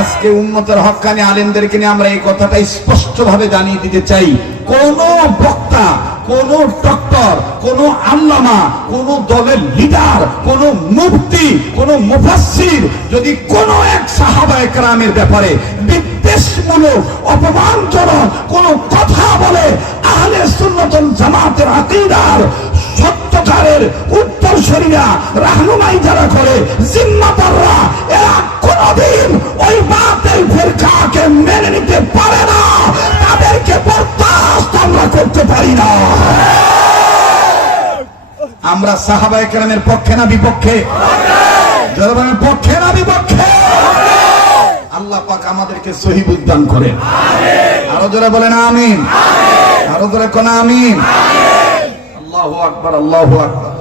আজকে উম্মতের হক্কানি আলেমদেরকে নিয়ে আমরা এই কথাটা স্পষ্টভাবে জানিয়ে দিতে চাই, কোন বক্তা, কোন ডক্টর, কোন আল্লামা, কোন দলের লিডার, কোন মুফতি, কোন মুফাসসির যদি কোন এক সাহাবায়ে কেরামের ব্যাপারে বিদ্বেষমূলক, অপমানজনক কোন কথা বলে, আহলে সুন্নাত ওয়াল জামাতের আকীদার সত্যকারের উত্তরসূরিরা, রাহনুমাই যারা করে, জিম্মাদাররা, এরা কোনদিন ওই বাতিল ফিরকাকে মেনে নিতে পারে না, তাদেরকে বরদাস্ত আমরা করতে পারি না। আমরা সাহাবায়ে কেরামের পক্ষে না বিপক্ষে? জনগণের পক্ষে না বিপক্ষে? আল্লাহ পাক আমাদেরকে সহিহ বুঝদান করেন। আরো জোরে বলেন আমিন। আরো জোরে কোন আমিন। আল্লাহু আকবার, আল্লাহু আকবার।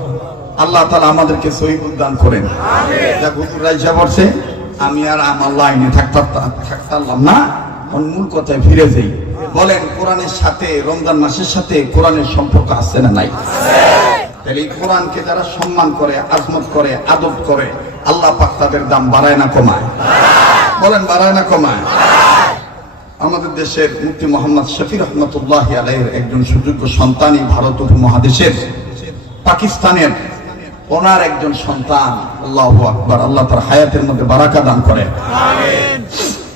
আল্লাহ তাআলা আমাদেরকে সহিহ বুঝদান করেন। যা হুজুর রাইজা বলছে, আমি আর আমার লাইনে থাকতাম না, মূল কথায় ফিরে যাই। বলেন, কোরআনের সাথে, রমজান মাসের সাথে কোরআনের সম্পর্ক আছে না নাই? তাহলে এই কোরআনকে যারা সম্মান করে, আজমত করে, আদব করে, আল্লাহ পাক তাদের দাম বাড়ায় না কমায়? বলেন, বাড়ায় না কমায়? আমাদের দেশের মুফতি মোহাম্মদ শফি রহমতুল্লাহি আলাইহির একজন সুযোগ্য সন্তানই ভারত উপমহাদেশের পাকিস্তানের ওনার একজন সন্তান। আল্লাহু আকবার। আল্লাহ তার হায়াতের মধ্যে বারাকা দান করেন। আমিন।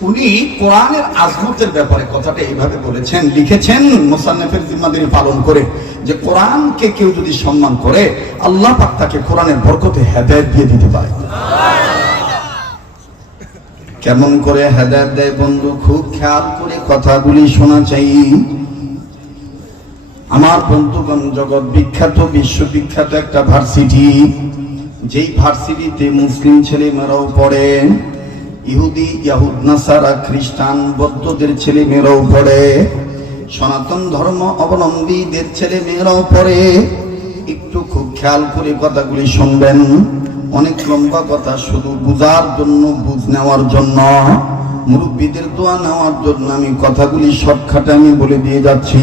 উনি কোরআনের আজমতের ব্যাপারে কথাটা এইভাবে বলেছেন, লিখেছেন মুসান্নিফের জিম্মাদারি পালন করে, যে কোরআনকে কেউ যদি সম্মান করে, আল্লাহ পাক তাকে কোরআনের বরকতে হেদায়েত দিয়ে দিতে পারে। কেমন করে হেদায়েত দেয় বন্ধু, খুব খেয়াল করে কথাগুলি শোনা চাই। আমার বন্ধুগণ, জগৎ বিখ্যাত, বিশ্ববিখ্যাত একটা ভার্সিটি, যেই ভার্সিটিতে মুসলিম ছেলেমেয়েরাও পড়ে, ইহুদি, ইয়াহুদ, নাসারা, খ্রিস্টান, বৌদ্ধদের ছেলেমেয়েরাও পড়ে, সনাতন ধর্ম অবলম্বীদের ছেলেমেয়েরাও পড়ে। একটু খুব খেয়াল করে কথাগুলি শুনবেন। অনেক লম্বা কথা, শুধু বুঝার জন্য, বুঝ নেওয়ার জন্য, মুরব্বীদের দোয়া নেওয়ার জন্য আমি কথাগুলি শর্টকাটে আমি বলে দিয়ে যাচ্ছি।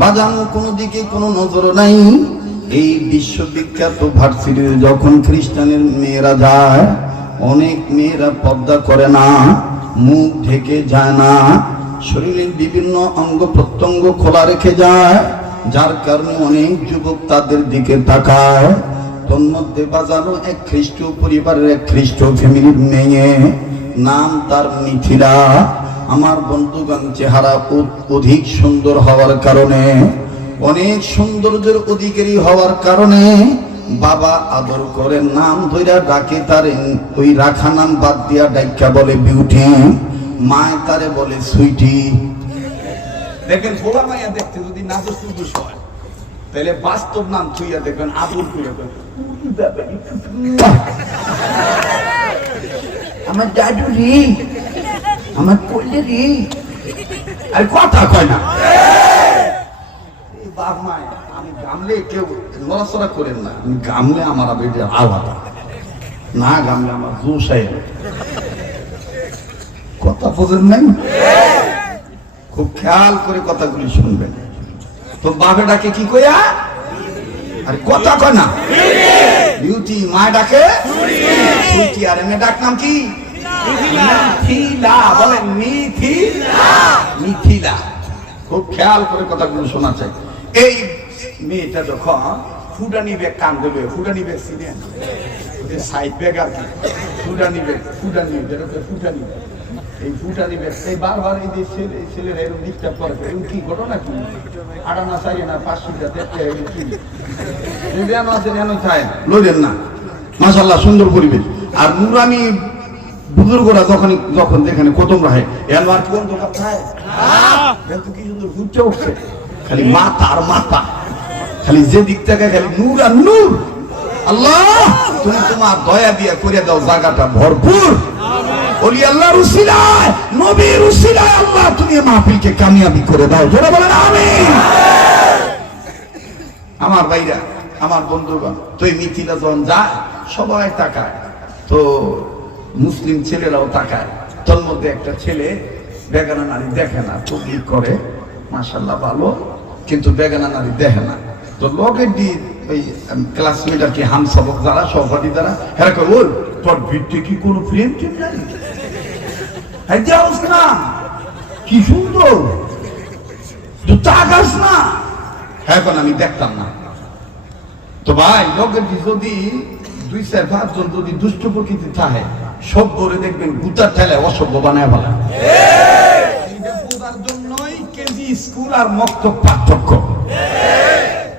বাজানো কোনো দিকে কোনো নজর নাই। এই বিশ্ববিখ্যাত ভার্সিটিতে যখন খ্রিস্টানের মেয়েরা যায়, অনেক মেয়েরা পর্দা করে না, মুখ ঢেকে যায় না, শরীরের বিভিন্ন অঙ্গ প্রত্যঙ্গ খোলা রেখে যায়, যার কারণে অনেক যুবক তাদের দিকে তাকায়। তন্মধ্যে বাজানো এক খ্রিস্ট পরিবারের, এক খ্রিস্ট ফ্যামিলির মেয়ে, নাম তার মিথিলা। আমার বন্ধুগণ, চেহারা অধিক সুন্দর হওয়ার কারণে, অনেক সৌন্দর্যের অধিকারী হওয়ার কারণে বাবা আদর করে, নাম ধইরা ডাকে, তারে ওই রাখা নাম বাদ দিয়া ডাইকা বলে বিউটি, মায় তারে বলে সুইটি। দেখেন, ভোলা মাইয়া দেখতে যদি নাজুক কুদুস হয়, তাহলে বাস্তব নাম থুইয়া দেখবেন আদর করে, আমার দাদু রে, আমার কোলে রে, আর কথা কয় না। বাপ মায়, আমি গামলে কেউ নড়াচড়া করেন না, আমি গামলে আমার আবেগে আলাদা, না গামলে আমার জোশ হয়। কথা বোঝেন নাই? খুব খেয়াল করে কথাগুলি শুনবেন। তো বাপে ডাকে কি কইয়া? আর কথা কয় না, বিউটি। মায় ডাকে সুইটি। আর এমনি ডাক নাম কি? মিথিলা। বলেন, মিথিলা। মিথিলা। খুব খেয়াল করে কথাগুলো শোনা চাই। এই মেয়েটা যখন ফুটানি ব্যাগ কান দেবে, ফুটানি ব্যাগ চিনেন, সাইড ব্যাগ আর কি, ফুটানি ব্যাগ, ফুটানি ফুটানি, এই ফুটানি ব্যাগ, এই বারবার এই যে ছেলেরা এরকম ডিস্টার্ব করে, এরকম কি ঘটনা কি? আড়ানা চাই না, 500 দেখতে কি আছে যেন চায় লইলেন না। মাশাআল্লাহ, সুন্দর পরিবেশ। আর নুরানি বুজুর্গরা যখন যেখানে কদম রাখে, এর আর কোন দোকান খায়, কি সুন্দর ফুটে উঠছে, খালি মাথা আর মাথা, খালি যে দিক থেকে খালি নূর আর নূর। আল্লাহ, তুমি তোমার দয়া দিয়ে করে দাও জায়গাটা ভরপুর। ওলি আল্লাহর উসিলায়, নবীর উসিলায় আল্লাহ তুমি মাহফিলকে কামিয়াবি করে দাও। জোরে বলেন আমিন। আমার ভাইরা, আমার বন্ধুগণ, তো এই মিথিলা যখন যায়, সবাই তাকায়, তো মুসলিম ছেলেরাও তাকায়। তোর মধ্যে একটা ছেলে বেগানা নারী দেখে না, তবলিগ করে, মাশাআল্লাহ ভালো, কিন্তু বেগানা নারী দেখে না। তো লোকের ওই ক্লাসমেট আর কি, হামসবক যারা, সহপাঠী যারা, এরা কয়, ওই তোর ভিত্তি কি কোনো প্রেম টেম জানি? যাওস না, কি সুন্দর তাকাস না। এখন আমি দেখতাম না। তো ভাই লোকের যদি 2-4-5 জন যদি দুষ্ট প্রকৃতি থাকে, সব করে দেখবেন গুতার ঠেলায় অসভ্য বানায় ফেলা। এইটা বোঝার জন্যই কেজি স্কুল আর মক্তব পার্থক্য।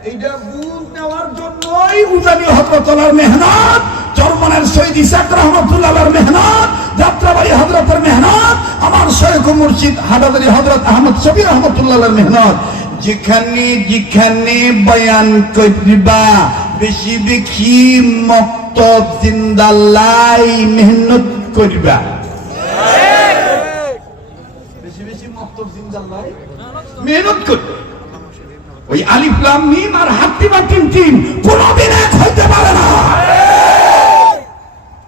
এইটা বুঝ নেওয়ার জন্যই উজানি হযরতুল্লাহর মেহনত, চরমনের শহীদ ইসাক রহমাতুল্লাহর মেহনত, যাত্রাবাড়ি হযরতের মেহনত, আমার শায়খ মুর্শিদ হাটাজারি হযরত আহমদ শফি রহমাতুল্লাহর মেহনত। যেখানে যেখানে বয়ান করিবা বেশি বেশি মক্তব জিন্দাল্লাহ মেহনত করিবা, বেশি বেশি মক্তব জিন্দাল্লাহ মেহনত করবে। ওই আলিফ লাম মিম আর হাত্তিমা তিন তিন কোনদিন এক হইতে পারে না।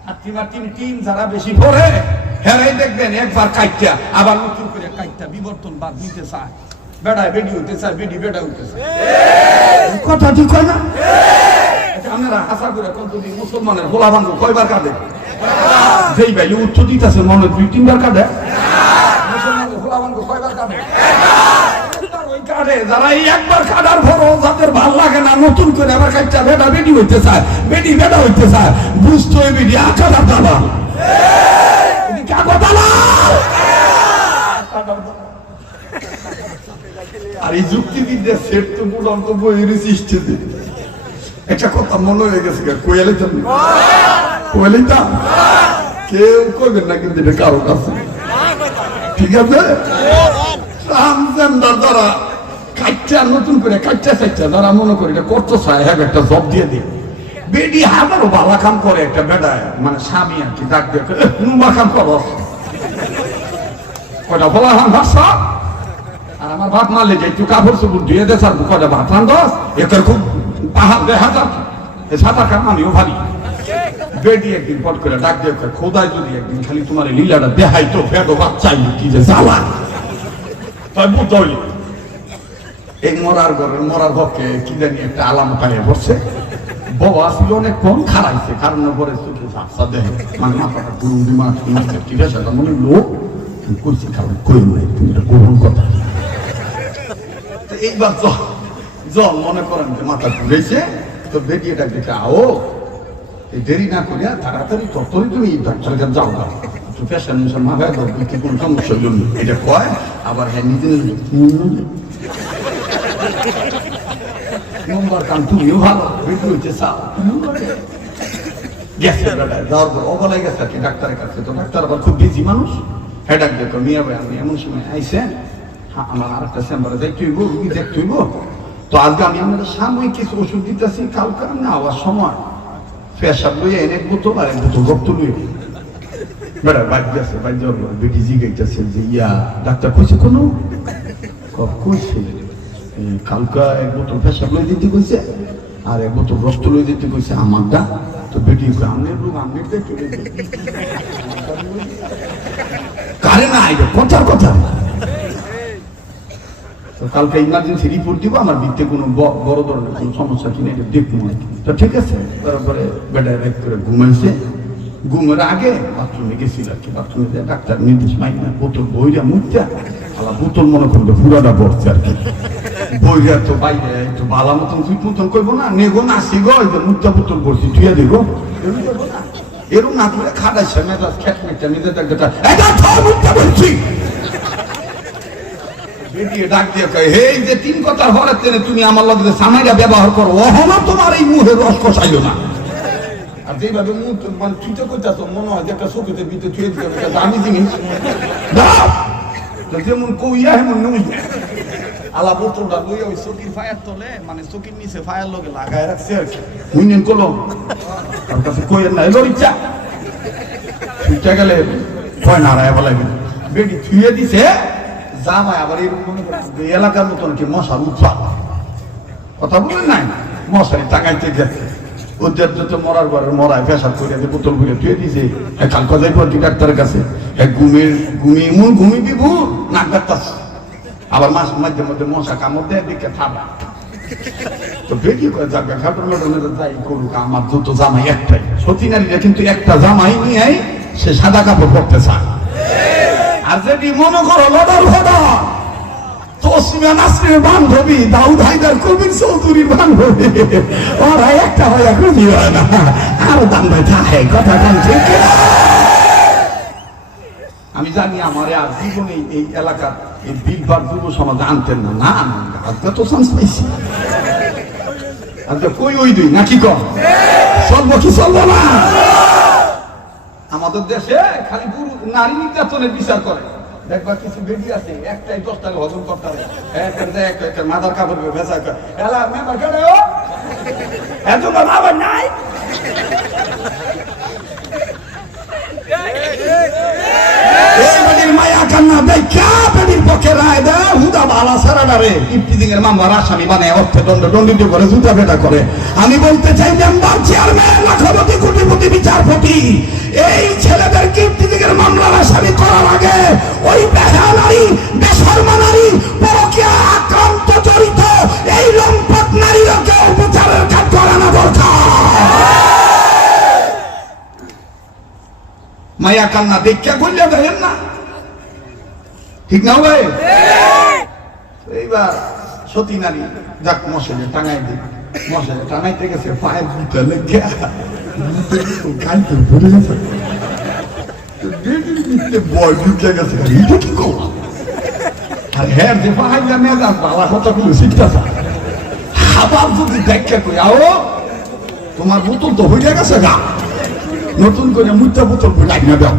হাত্তিমা তিন তিন যারা বেশি পড়ে হেরাই দেখবেন একবার কাইটা আবার নতুন করে কাইটা বিবর্তন বাদ দিতে চায়। বেড়ায় বেডি হইতে চায়, বেডি বেড়া হইতে চায়। কথা ঠিক হয় না? আপনারা আশা করে কতদি মুসলমানের হোলা ভাঙ্গ কয়বার কাঁদে? যেই ভাই উত্তর দিতেছে মনে 2-3 বার কাঁদে। মুসলমানের হোলা ভাঙ্গ কয়বার কাঁদে? ওই কাঁদে যারা এই একবার কাঁদার ভরো যাদের ভাল লাগে না, নতুন করে আবার কাঁদটা বেটা বেডি হইতে চায়, বেডি বেড়া হইতে চায়। বুঝতো এই বেডি আকাদার দাদা কাগজ দালাল। আর এই যুক্তিবিদ্যার সেট তো পুরন্ত বইয়ের সৃষ্টিতে একটা কথা মনে হয়ে গেছে। কোয়েলিতাম কেউ কইবেন না, কিন্তু এটা কারো কাছে ঠিক আছে। ট্রান্সজেন্ডার যারা কাচ্চা নতুন করে কাচ্চা চাচ্চা যারা মনে করে এটা করতে চায়, হ্যাঁ একটা জব দিয়ে দিই। বেডি হাজারো বালা কাম করে একটা বেটায়, মানে স্বামী আর কি ডাক দিয়ে নুমা কাম করো কয়টা বলা হাম ভাষা। আর আমার ভাত মারলে যে একটু কাপড় চুপুর ধুয়ে দে স্যার কয়টা ভাত রান্ধস এটার খুব পাহাড় দেখা যাচ্ছে। সাঁতার কাম আমিও ভারি। বেডি একদিন পট করে ডাক দিয়ে খোদায় যদি একদিন খালি তোমার লীলাটা দেখাই তো ফেটো বাচ্চাই কি যে জ্বালা। তাই বুঝতে হইলি এই মরার ঘরের মরার ঘরকে কি জানি একটা আলামত আগে পড়ছে। বাবা ছিল অনেক কম খারাইছে, কারণ পরে চোখে ঝাপসা দেয়, মানে মাথাটা গুরু দিমাগ ঠিক আছে। মনে লোক কইছে কারণ কই নাই, তুমি এটা গোপন কথা। এইবার জল মনে করেন যে মাথা ঘুরেছে, তো বেটি এটা দেখে আও এই দেরি না করিয়া তাড়াতাড়ি ততই তুমি ডাক্তারের কাছে যাও না, একটু পেশার মিশন মাথায় দাও, কি কোন সমস্যার জন্য এটা কয়। আবার হ্যাঁ নিজে নম্বর কাম তুমিও ভালো বেটি হইতে চাও গেছে যাওয়ার পর অবলাই গেছে আর কি ডাক্তারের কাছে। তো ডাক্তার আবার খুব বিজি মানুষ, হ্যাঁ ডাক দেখো মিয়া ভাই আপনি এমন সময় আইসেন, আমার আর একটা চেম্বারে দেখতে হইব, রুগী দেখতে হইব। তো আজকে আমি আমাদের সাময়িক কিছু ওষুধ দিতেছি, কালকে না হওয়ার সময় পেশাব লইয়া এনে এক বোতল আর এক বোতল রক্ত লইয়া বেড়া বাইক গেছে। বাইক যাওয়ার পর বেটি জিগাইতেছে যে ইয়া ডাক্তার কইছে কোনো কইছে কালকা এক বোতল পেশাব লই দিতে কইছে আর এক বোতল রক্ত লই দিতে কইছে আমারটা। তো বেটি আমনের রোগ আমনের দেখতে কারে না আইবে কথার কথা। তো কালকে ইমার্জেন্সি রিপোর্ট দিব, আমার ভিত্তে কোনো বড় ধরনের কোনো সমস্যা কিনা এটা দেখবো আর কি। তো ঠিক আছে, তারপরে বেটা এক করে ঘুমাইছে। ঘুমের আগে বাথরুমে গেছিল আর কি। বাথরুমে ডাক্তার নির্দেশ মাই না বোতল বইরা মুখটা আলা বোতল মনে করলো পুরাটা পড়ছে আর কি। বইরা তো বাইরে একটু ভালো মতন তুই মতন করবো না, নেগো নাসি গো মুখটা বোতল পড়ছি ধুয়ে দেবো এরকম না করে খাটাইছে মেজাজ খেট মেটটা নিজের একটা মুখটা বলছি। ডাক দিয়ে কয় এই যে 3 কথার হরে তেনে তুমি আমার লগে সামাইরা ব্যবহার করো, ওহনা তোমার এই মুখের রস কষাইও না। আর যেভাবে মুখ মানে ছুটে করতেছ মনে হয় যে একটা চোখেতে ভিতরে ছুঁয়ে দিতে হবে, দামি জিনিস যেমন কইয়া হেমন নই আলা বোতলটা লইয়া ওই চকির ফায়ার তোলে, মানে চকির নিচে ফায়ার লগে লাগায় রাখছে আর কি। বুঝলেন কলম তার কাছে কইয়ের না এলো ইচ্ছা ছুটে গেলে ভয় নাড়ায় বলাই বেটি ছুঁয়ে দিছে। জামাই আবার এরকম মনে করেন এলাকার মতন কি মশার উৎপাদ, কথা বলেন নাই, মশারি টাঙাইতে গেছে। ওদের যত মরার ঘরের মরায় পেশাব করে বোতল ঘুরে ধুয়ে দিয়েছে। কালকা যাই পর ডাক্তারের কাছে ঘুমিয়ে এমন ঘুমি দিব নাক ডাক্তারছে। আবার মাঝে মধ্যে মশা কামড় দেয় দিকে থাবা। তো বেরিয়ে করে যাবে ঘাটর যাই করুক, আমার যত জামাই একটাই। সতী নারীরা কিন্তু একটা জামাই নিয়ে সে সাদা কাপড় পরতে চায়। আর যদি মনে করো লড়ার ঘটা তসমিয়া নাসরিনের বান্ধবী, দাউদ হায়দার কবির চৌধুরীর বান্ধবী, ওরা একটা হয় খুঁজি হয় না, আরো দাম ভাই থাকে কথা কম ঠিক। আমি জানি আমার আর জীবনে এই এলাকার এই বিলবার যুব সমাজ আনতেন না, না আজকে তো চান্স পাইছি, আজকে কই ওই দুই নাকি কম চলবো কি চলবো না। আমাদের দেশে খালি পুরুষ নারী নির্যাতনের বিচার করে, দেখবা কিছু বেদি আছে একটাই 10 টাকা হজম করতে হবে, একটা মাদার কাপড় ভেজা এলা মেম্বার কেন এত আবার নাই। মায়া কান্না দেখা বেদির পক্ষে রায় দেয় হুদা বালা সারাডারে ইফতিজিংয়ের মামলার আসামি বানায় অর্থদণ্ড দণ্ডিত করে জুতা পেটা করে। আমি বলতে চাই মেম্বার, চেয়ারম্যান, লাখপতি, কোটিপতি, বিচারপতি, এই ছেলেদের ইফতিজিংয়ের মামলার আসামি করার আগে ওই বেহায়া নারী, বেশরমা নারী, পরকীয়া আক্রান্ত জড়িত এই লম্পট নারীকে উপচারের কাজ করানো দরকার। মায়া কান্না দেখা করলে দেখেন না, ঠিক না ভাই? এইবার সতী নারী যাক মশালে টাঙাই দিই, মশালে টাঙাইতে গেছে পায়ের জুতা লেগে ভরে গেছে, বয় ঢুকে গেছে, এটা কি করলাম? আর হ্যাঁ যে পাহাড়িয়া মেজাজ বালা কথাগুলো শিখতেছে, আবার যদি দেখা করি আও তোমার বোতল তো হয়ে গেছে গা, নতুন করে মুদ্রা বোতল লাগ না দাও,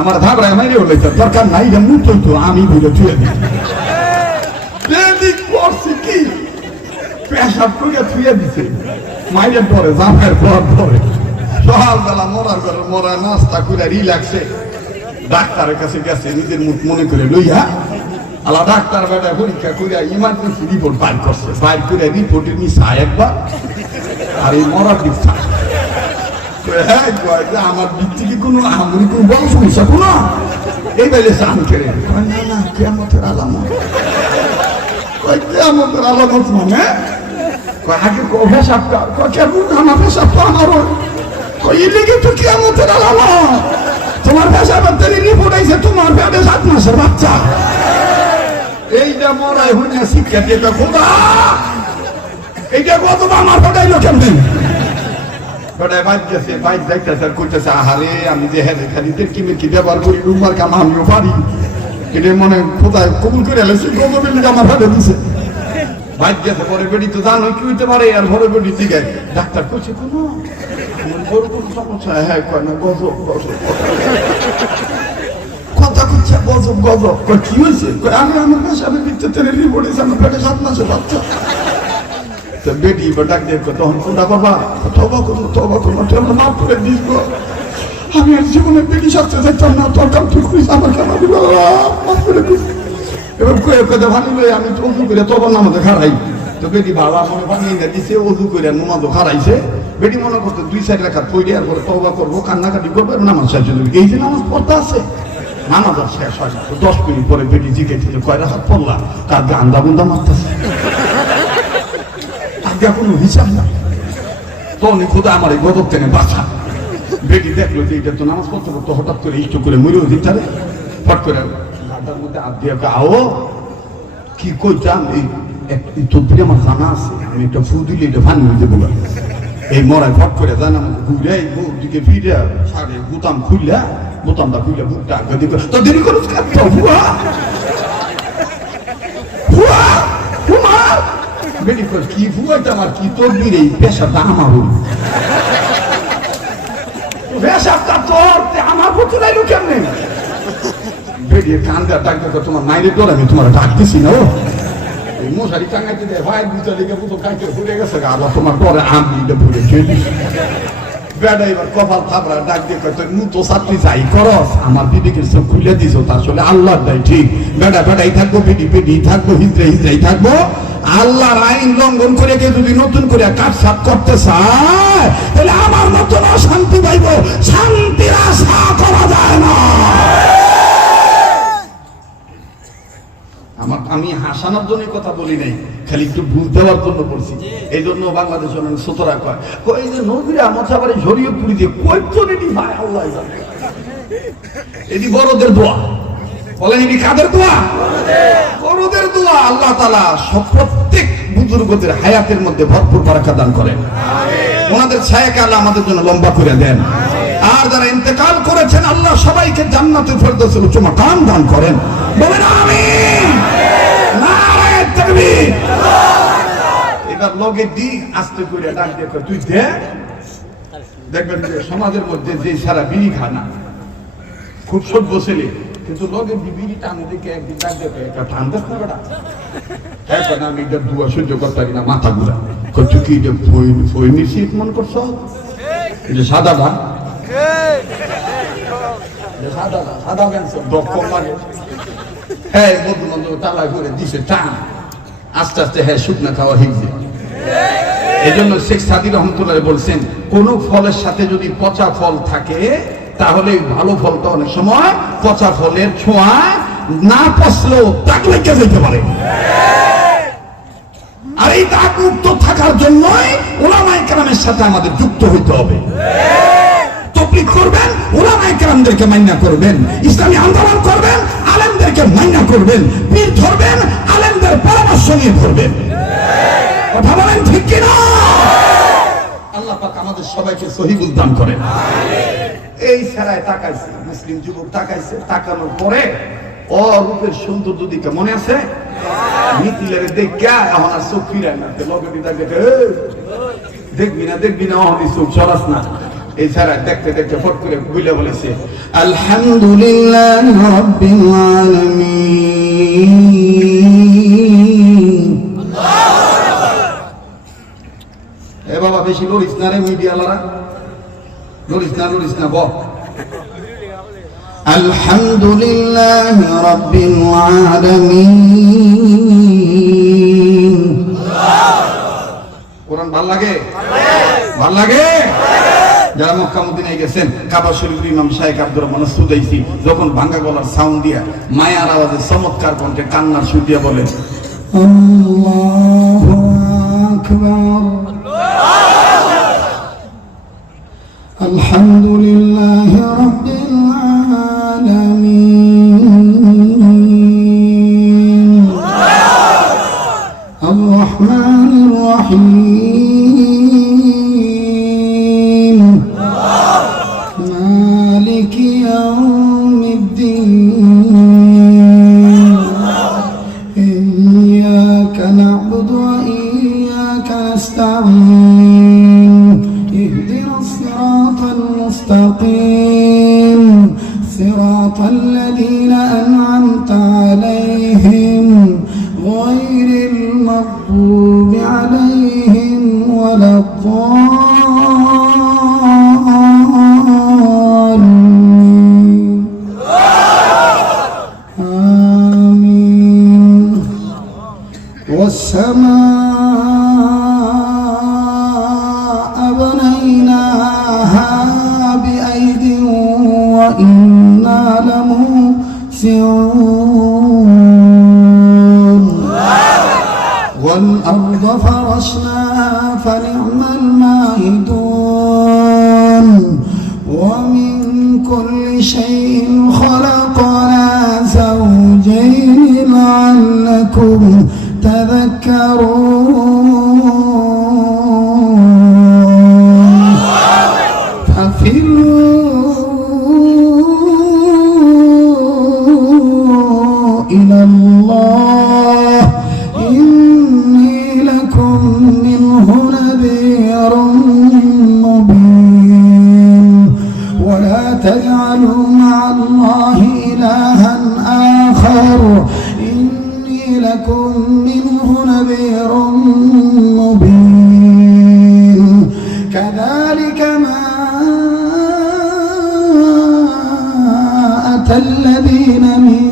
আমার ভাবরায় মাইরে হলে দরকার নাই, যে মুখ তো আমি বুঝে ছুঁয়ে দিই করছি কি পেশাব করে ছুঁয়ে দিছে মাইরের পরে জামের পর পরে সকালবেলা মরার ঘরে মরা নাস্তা করে রিল্যাক্সে ডাক্তারের কাছে গেছে নিজের মুখ মনে করে লইয়া, আলা ডাক্তার বেটা পরীক্ষা করে ইমার্জেন্সি রিপোর্ট বাইর করছে, বাইর করে রিপোর্টের নিচা একবার আর এই মরার দিক আমার দিক থেকে কোনো আমি কোনো বড় সমস্যা কোনো এই বেলে চান করে না না কেয়ামতের আলামত, কেয়ামতের আলামত মানে আগে পেশাবটা কেমন আমার পেশাবটা আমারও ইলেগে তো কেয়ামতের আলামত, তোমার পেশাবের তেরি রিপোর্ট আইছে তোমার পেটে 7 মাসের বাচ্চা, এইটা মরাই হইনা শিক্ষা দিয়ে খোদা এইটা কত আমার ফটাইলো কেমন আমি যে হ্যাঁ খালি কি ব্যবহার করি রুমার কাম আমিও পারি, এটা মনে কোথায় কবুল করে এলেছে আমার হাতে দিছে বাইক গেছে, পরে বেড়ি তো জানো কি হইতে পারে, আর ভরে বেড়ি জিগায় ডাক্তার করছে কোনো বড় কোনো সমস্যা, হ্যাঁ কয় না গজব গজব কথা করছে গজব গজব, কি হয়েছে আমি আমার পেশাবের ভিত্তিতে রিপোর্ট এসে আমার পেটে 7 মাসের বাচ্চা, বেটি বা ডাক দিয়ে তখন কোনটা বাবা তবা করবো তুই আমার মাফ করে দিস গো, আমি আর জীবনে বেটি সাথে থাকতাম না, তোর কাম তুই করিস আমার কেন মাফ করে দিস। এবার কয়ে কথা ভাঙিলে আমি তো অজু করে তখন নামাজে খারাই, তো বেটি বাবা মনে ভাঙিয়ে দিছে অজু করে নামাজও খারাইছে, বেটি মনে করতো 2-4 রাকাত পড়ে আর পরে তবা করবো কান্নাকাটি করবো নামাজ শেষ হয়ে যাবে, এই যে নামাজ পড়তে আছে নামাজ আর শেষ হয় না, তো 10 মিনিট পরে বেটি জিজ্ঞেস কয় রাকাত পড়লা, তার গান্দা গুন্দা মারতেছে কোনো হিসাব না, তখনই খোদা আমার এই গদক টেনে বাঁচা, বেটি দেখলো যে এটা তো নামাজ পড়তে পড়তো হঠাৎ করে ইষ্ট করে মরেও দিতে হবে, ফট করে গাদার মধ্যে হাত দিয়ে আও কি কইতাম এই তদ্বির আমার জানা আছে, আমি একটা ফু দিলে এটা ভাঙি হইতে বলে এই মরায় ফট করে জানা ঘুরে দিকে ফিরে সাড়ে বোতাম খুললা বোতামটা খুললে বুকটা আগে দিকে তো দেরি করুস ভুয়া ভুয়া কুমার বেটি কর কি ভুয়াইতে আমার কি তদ্বির এই পেশাটা আমার হল পেশাবটা তোর আমার বুঝতে লাইলো কেমনে বেরিয়ে কান্দা ডাক দেখো তোমার মাইরে তোর আমি তোমার ডাক দিছি না এই মশারি টাঙাইতে দেয় ভাই বুঝতে লেগে বুঝো কাইতে ঘুরে গেছে আবার তোমার পরে আমি ভুলে খেয়ে দিছি বেড়া এবার কপাল থাপড়া ডাক দিয়ে তোর মুতো ছাত্রী যাই করস আমার বিবেকের চোখ খুলে দিছো তার আসলে আল্লাহর দায় ঠিক বেড়া বেড়াই থাকবো পেটি পেটি থাকবো হিজড়াই থাকবো আল্লাহর আইন লঙ্ঘন করে কেউ যদি নতুন করে কাটসাট করতে চায় তাহলে আমার মতন অশান্তি পাইব, শান্তির আশা করা যায় না। আমি হাসানোর জন্য কথা বলি নাই, খালি একটু বুঝ দেওয়ার জন্য বলছি। এই জন্য বাংলাদেশের অনেক ছোটরা কয় এই যে নবীরা মশাবাড়ি শরীয়তপুরি দিয়ে কয়েকজনেরই ভাই আল্লাহ জানে এটি বড়দের দোয়া। বলেন এটি কাদের দোয়া? বড়দের দোয়া। আল্লাহ তাআলা সব প্রত্যেক বুজুর্গদের হায়াতের মধ্যে ভরপুর বারাকা দান করেন, ওনাদের ছায়াকে আল্লাহ আমাদের জন্য লম্বা করে দেন। আর যারা ইন্তেকাল করেছেন আল্লাহ সবাইকে জান্নাতুল ফেরদৌসের উচ্চ মাকাম দান করেন। বলেন আমিন। নারে তাকবীর। এবার লগে দি আস্তে করে ডাক দিয়ে তুই দে, দেখবেন যে সমাজের মধ্যে যে সারা বিড়ি খানা খুব সভ্য ছেলে, কিন্তু লগে বিড়ি টানে দেখে একদিন ডাক দিয়ে একটা ঠান্ডা খাবেটা এখন আমি এটা দুয়া সহ্য করতে পারি না, মাথা ঘুরা করছো কি যে ফই নিশ্চিত মন করছো যে সাদাটা সাদা ক্যান্সার দক্ষ লাগে হ্যাঁ বন্ধু বান্ধব তালা করে দিছে টান আস্তে আস্তে হ্যাঁ শুকনা খাওয়া হিজে। এই জন্য শেখ সাদি রহমতুল্লাহ বলছেন কোন ফলের সাথে যদি পচা ফল থাকে তাহলে ভালো ফলটা অনেক সময় পচা ফলের ছোঁয়া না পচলেও দাগ লেগে যেতে পারে। আর এই দাগ মুক্ত থাকার জন্যই উলামায়ে কেরামের সাথে আমাদের যুক্ত হইতে হবে। তবলিগ করবেন, উলামায়ে কেরামদেরকে মাইনা করবেন, ইসলামী আন্দোলন করবেন, আলেমদেরকে মাইনা করবেন, পীর ধরবেন, আলেমদের পরামর্শ নিয়ে ধরবেন। কথা বলেন ঠিক কিনা? আল্লাহ পাক আমাদের সবাইকে সহিবুল দান করেন। এই ছাড়ায় তাকাইছে মুসলিম যুবক, তাকাইছে, তাকানোর পরে অরূপের সৌন্দর্য দিকে মনে আছে মিথিলারে দেখা এখন আর চোখ ফিরায় না, লগেটি দেখে দেখবি না অহনি চোখ সরাস না। এই ছাড়া দেখতে দেখতে ফট করে বুঝলে বলেছে আলহামদুলিল্লাহ রাব্বিল আলামিন। এ বাবা বেশি লড়িস না রে মিডিয়ালারা, লড়িস না বল আলহামদুলিল্লাহ রাব্বিল আলামিন। কোরআন ভাল লাগে? ভাল লাগে? যারা মক্কা মদিনায় গেছেন কাবা শরীফের ইমাম শাইখ আব্দুর রহমান সুদাইসি যখন ভাঙ্গা গলার সাউন্ড দিয়া মায়ার আওয়াজে চমৎকার কণ্ঠে কান্নার সুর দিয়া বলেন আল্লাহু আকবার আলহামদুলিল্লাহ রাব্বিল আলামিন আর রহমানির রহিম মালিকি ইয়াউমিদ্দিন ইয়্যাকা না'বুদু ওয়া ইয়্যাকা নাস্তাঈন ইহদিনাস সিরাতাল মুস্তাকিম সিরাতাল লাযীনা আন'আমতা আলাইহিম গায়রিল মাগদুবি আলাইহিম ওয়ালাদ-দাল্লিন আমিন। ওয়াস-সামাআ বানাইনাহা বিআইদিন ওয়া ইন্না লামুসিউন والأرض فرشناها فنعم الماهدون ومن كل شيء خلقنا زوجين لعلكم تذكرون ففروا إلى الله إني لكم منه نذير مبين ولا تجعلوا مع الله إلها آخر إني لكم منه نذير مبين كذلك ما أتى الذين من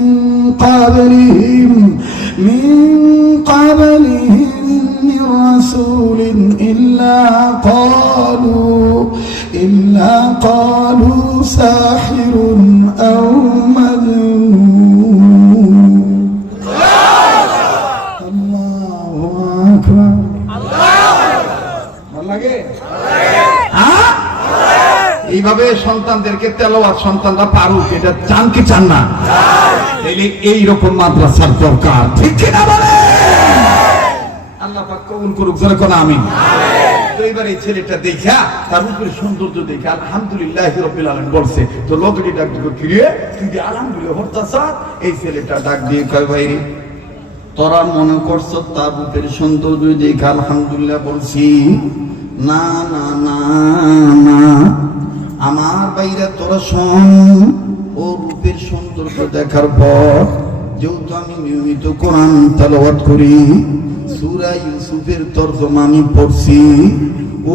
قبلهم من رسول إلا قالوا ساحر أو مجنون الله أكبر ভাল লাগে? এইভাবে সন্তানদেরকে তেলাওয়াত সন্তানরা পারুক, এটা চান কি চান না? তাইলে এইরকম মাদ্রাসার দরকার, ঠিক কিনা বলে? আল্লাহ পাক কবুল করুক, জোরে কোন আমিন। তো এবার এই ছেলেটা দেখা, তার উপরে সৌন্দর্য দেখে আলহামদুলিল্লাহ রাব্বিল আলামিন বলছে। তো লোকটি ডাক দিল, কিরে তুই যে আলহামদুলিল্লাহ হরতাছা? এই ছেলেটা ডাক দিয়ে কয়, ভাই তোরা মনে করছো তার রূপের সৌন্দর্য দেখে আলহামদুলিল্লাহ বলছি? না না না না, আমার বাইরে তোরা শোন, ও রূপের সৌন্দর্য দেখার পর যেহেতু আমি নিয়মিত কোরআন তেলাওয়াত করি, সূরা ইউসুফের তরজমা আমি পড়ছি,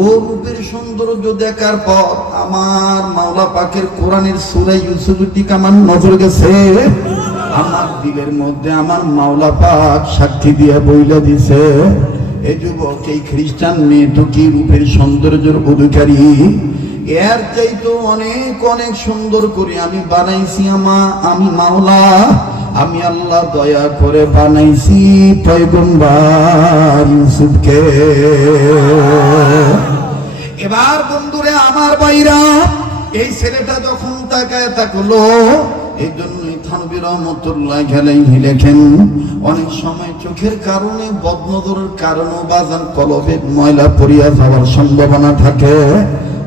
ও রূপের সৌন্দর্য দেখার পর আমার মাওলা পাকের কোরআনের সূরা ইউসুফের দিকে আমার নজর গেছে। আমার দিলের মধ্যে আমার মাওলা পাক সাক্ষী দিয়ে বইলা দিছে, এই যুবক, এই খ্রিস্টান মেয়ে তো কি রূপের সৌন্দর্যের অধিকারী, এর চাইতো অনেক অনেক সুন্দর করে আমি বানাইছি আমি মাওলা, আমি আল্লাহ দয়া করে বানাইছি পয়গম্বর ইউসুফকে। এবার বন্ধুরে আমার ভাইরা, এই ছেলেটা যখন তাকায় তাকলো, এই জন্যই থানবী রহমতুল্লাহ আলাইহি লেখেন, অনেক সময় চোখের কারণে, বদনজরের কারণে বাজান কলবে ময়লা পড়িয়া যাওয়ার সম্ভাবনা থাকে।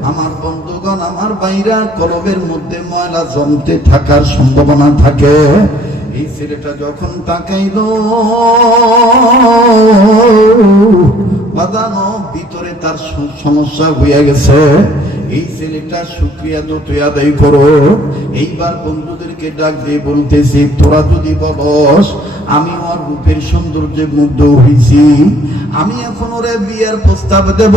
আমার বন্ধুগণ, আমার ভাইরা, কলবের মধ্যে ময়লা জমতে থাকার সম্ভাবনা থাকে। এই ছেলেটা যখন তাকাইল, বাজানো ভিতরে তার সমস্যা হয়ে গেছে। এই ছেলেটা শুকরিয়া তো তুই আদায় করো। এইবার বন্ধুদেরকে ডাক দিয়ে বলতেছি, তোরা যদি বলস আমি ওর রূপের সৌন্দর্যে মুগ্ধ হয়েছি, আমি এখন ওরে বিয়ের প্রস্তাব দেব।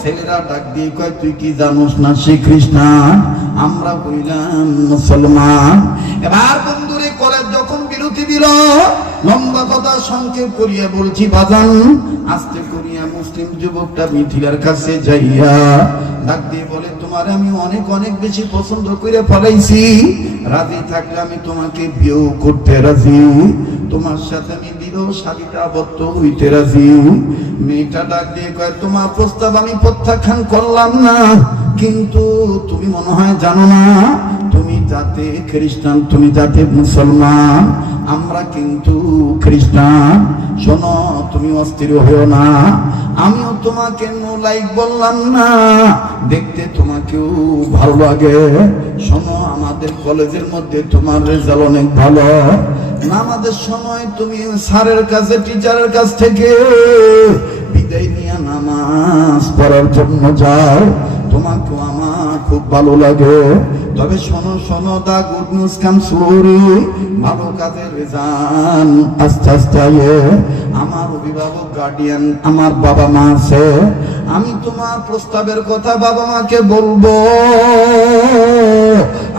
ছেলেরা ডাক দিয়ে কয়, তুই কি জানোস না সে খ্রিস্টান, আমরা কইলাম মুসলমান। এবার বন্ধুরে কলেজ যখন বিরতি দিল, লম্বা কথা সংক্ষেপ করিয়া বলছি বাজান, আস্তে করিয়া মুসলিম যুবকটা মিথিলার কাছে যাইয়া ডাক দিয়ে বলে, তোমার আমি অনেক অনেক বেশি পছন্দ করে ফেলাইছি, রাজি থাকলে আমি তোমাকে বিয়েও করতে রাজি, তোমার সাথে আমি বিবাহ শাদীতে আবদ্ধ হইতে রাজি। মেয়েটা ডাক দিয়ে কয়, তোমার প্রস্তাব আমি প্রত্যাখ্যান করলাম না, কিন্তু তুমি মনে হয় জানো না, তুমি যাতে খ্রিস্টান, তুমি যাতে মুসলমান, আমরা কিন্তু খ্রিস্টান। শোনো, তুমি অস্থির হইও না, আমিও তোমাকে নো লাইক বললাম না, দেখতে তোমাকেও ভালো লাগে। শোনো, আমাদের কলেজের মধ্যে তোমার রেজাল্ট অনেক ভালো, নামাজের সময় তুমি স্যারের কাছে, টিচারের কাছ থেকে বিদায় নিয়ে নামাজ পড়ার জন্য যাও, তোমাকেও আমার খুব ভালো লাগে। তবে শোনো শোনো, দা গুড নিউজ কাম স্লোলি, ভালো কাজের রেজাল্ট আস্তে আস্তে আমার অভিভাবক, গার্ডিয়ান, আমার বাবা মা আছে, আমি তোমার প্রস্তাবের কথা বাবা মাকে বলবো,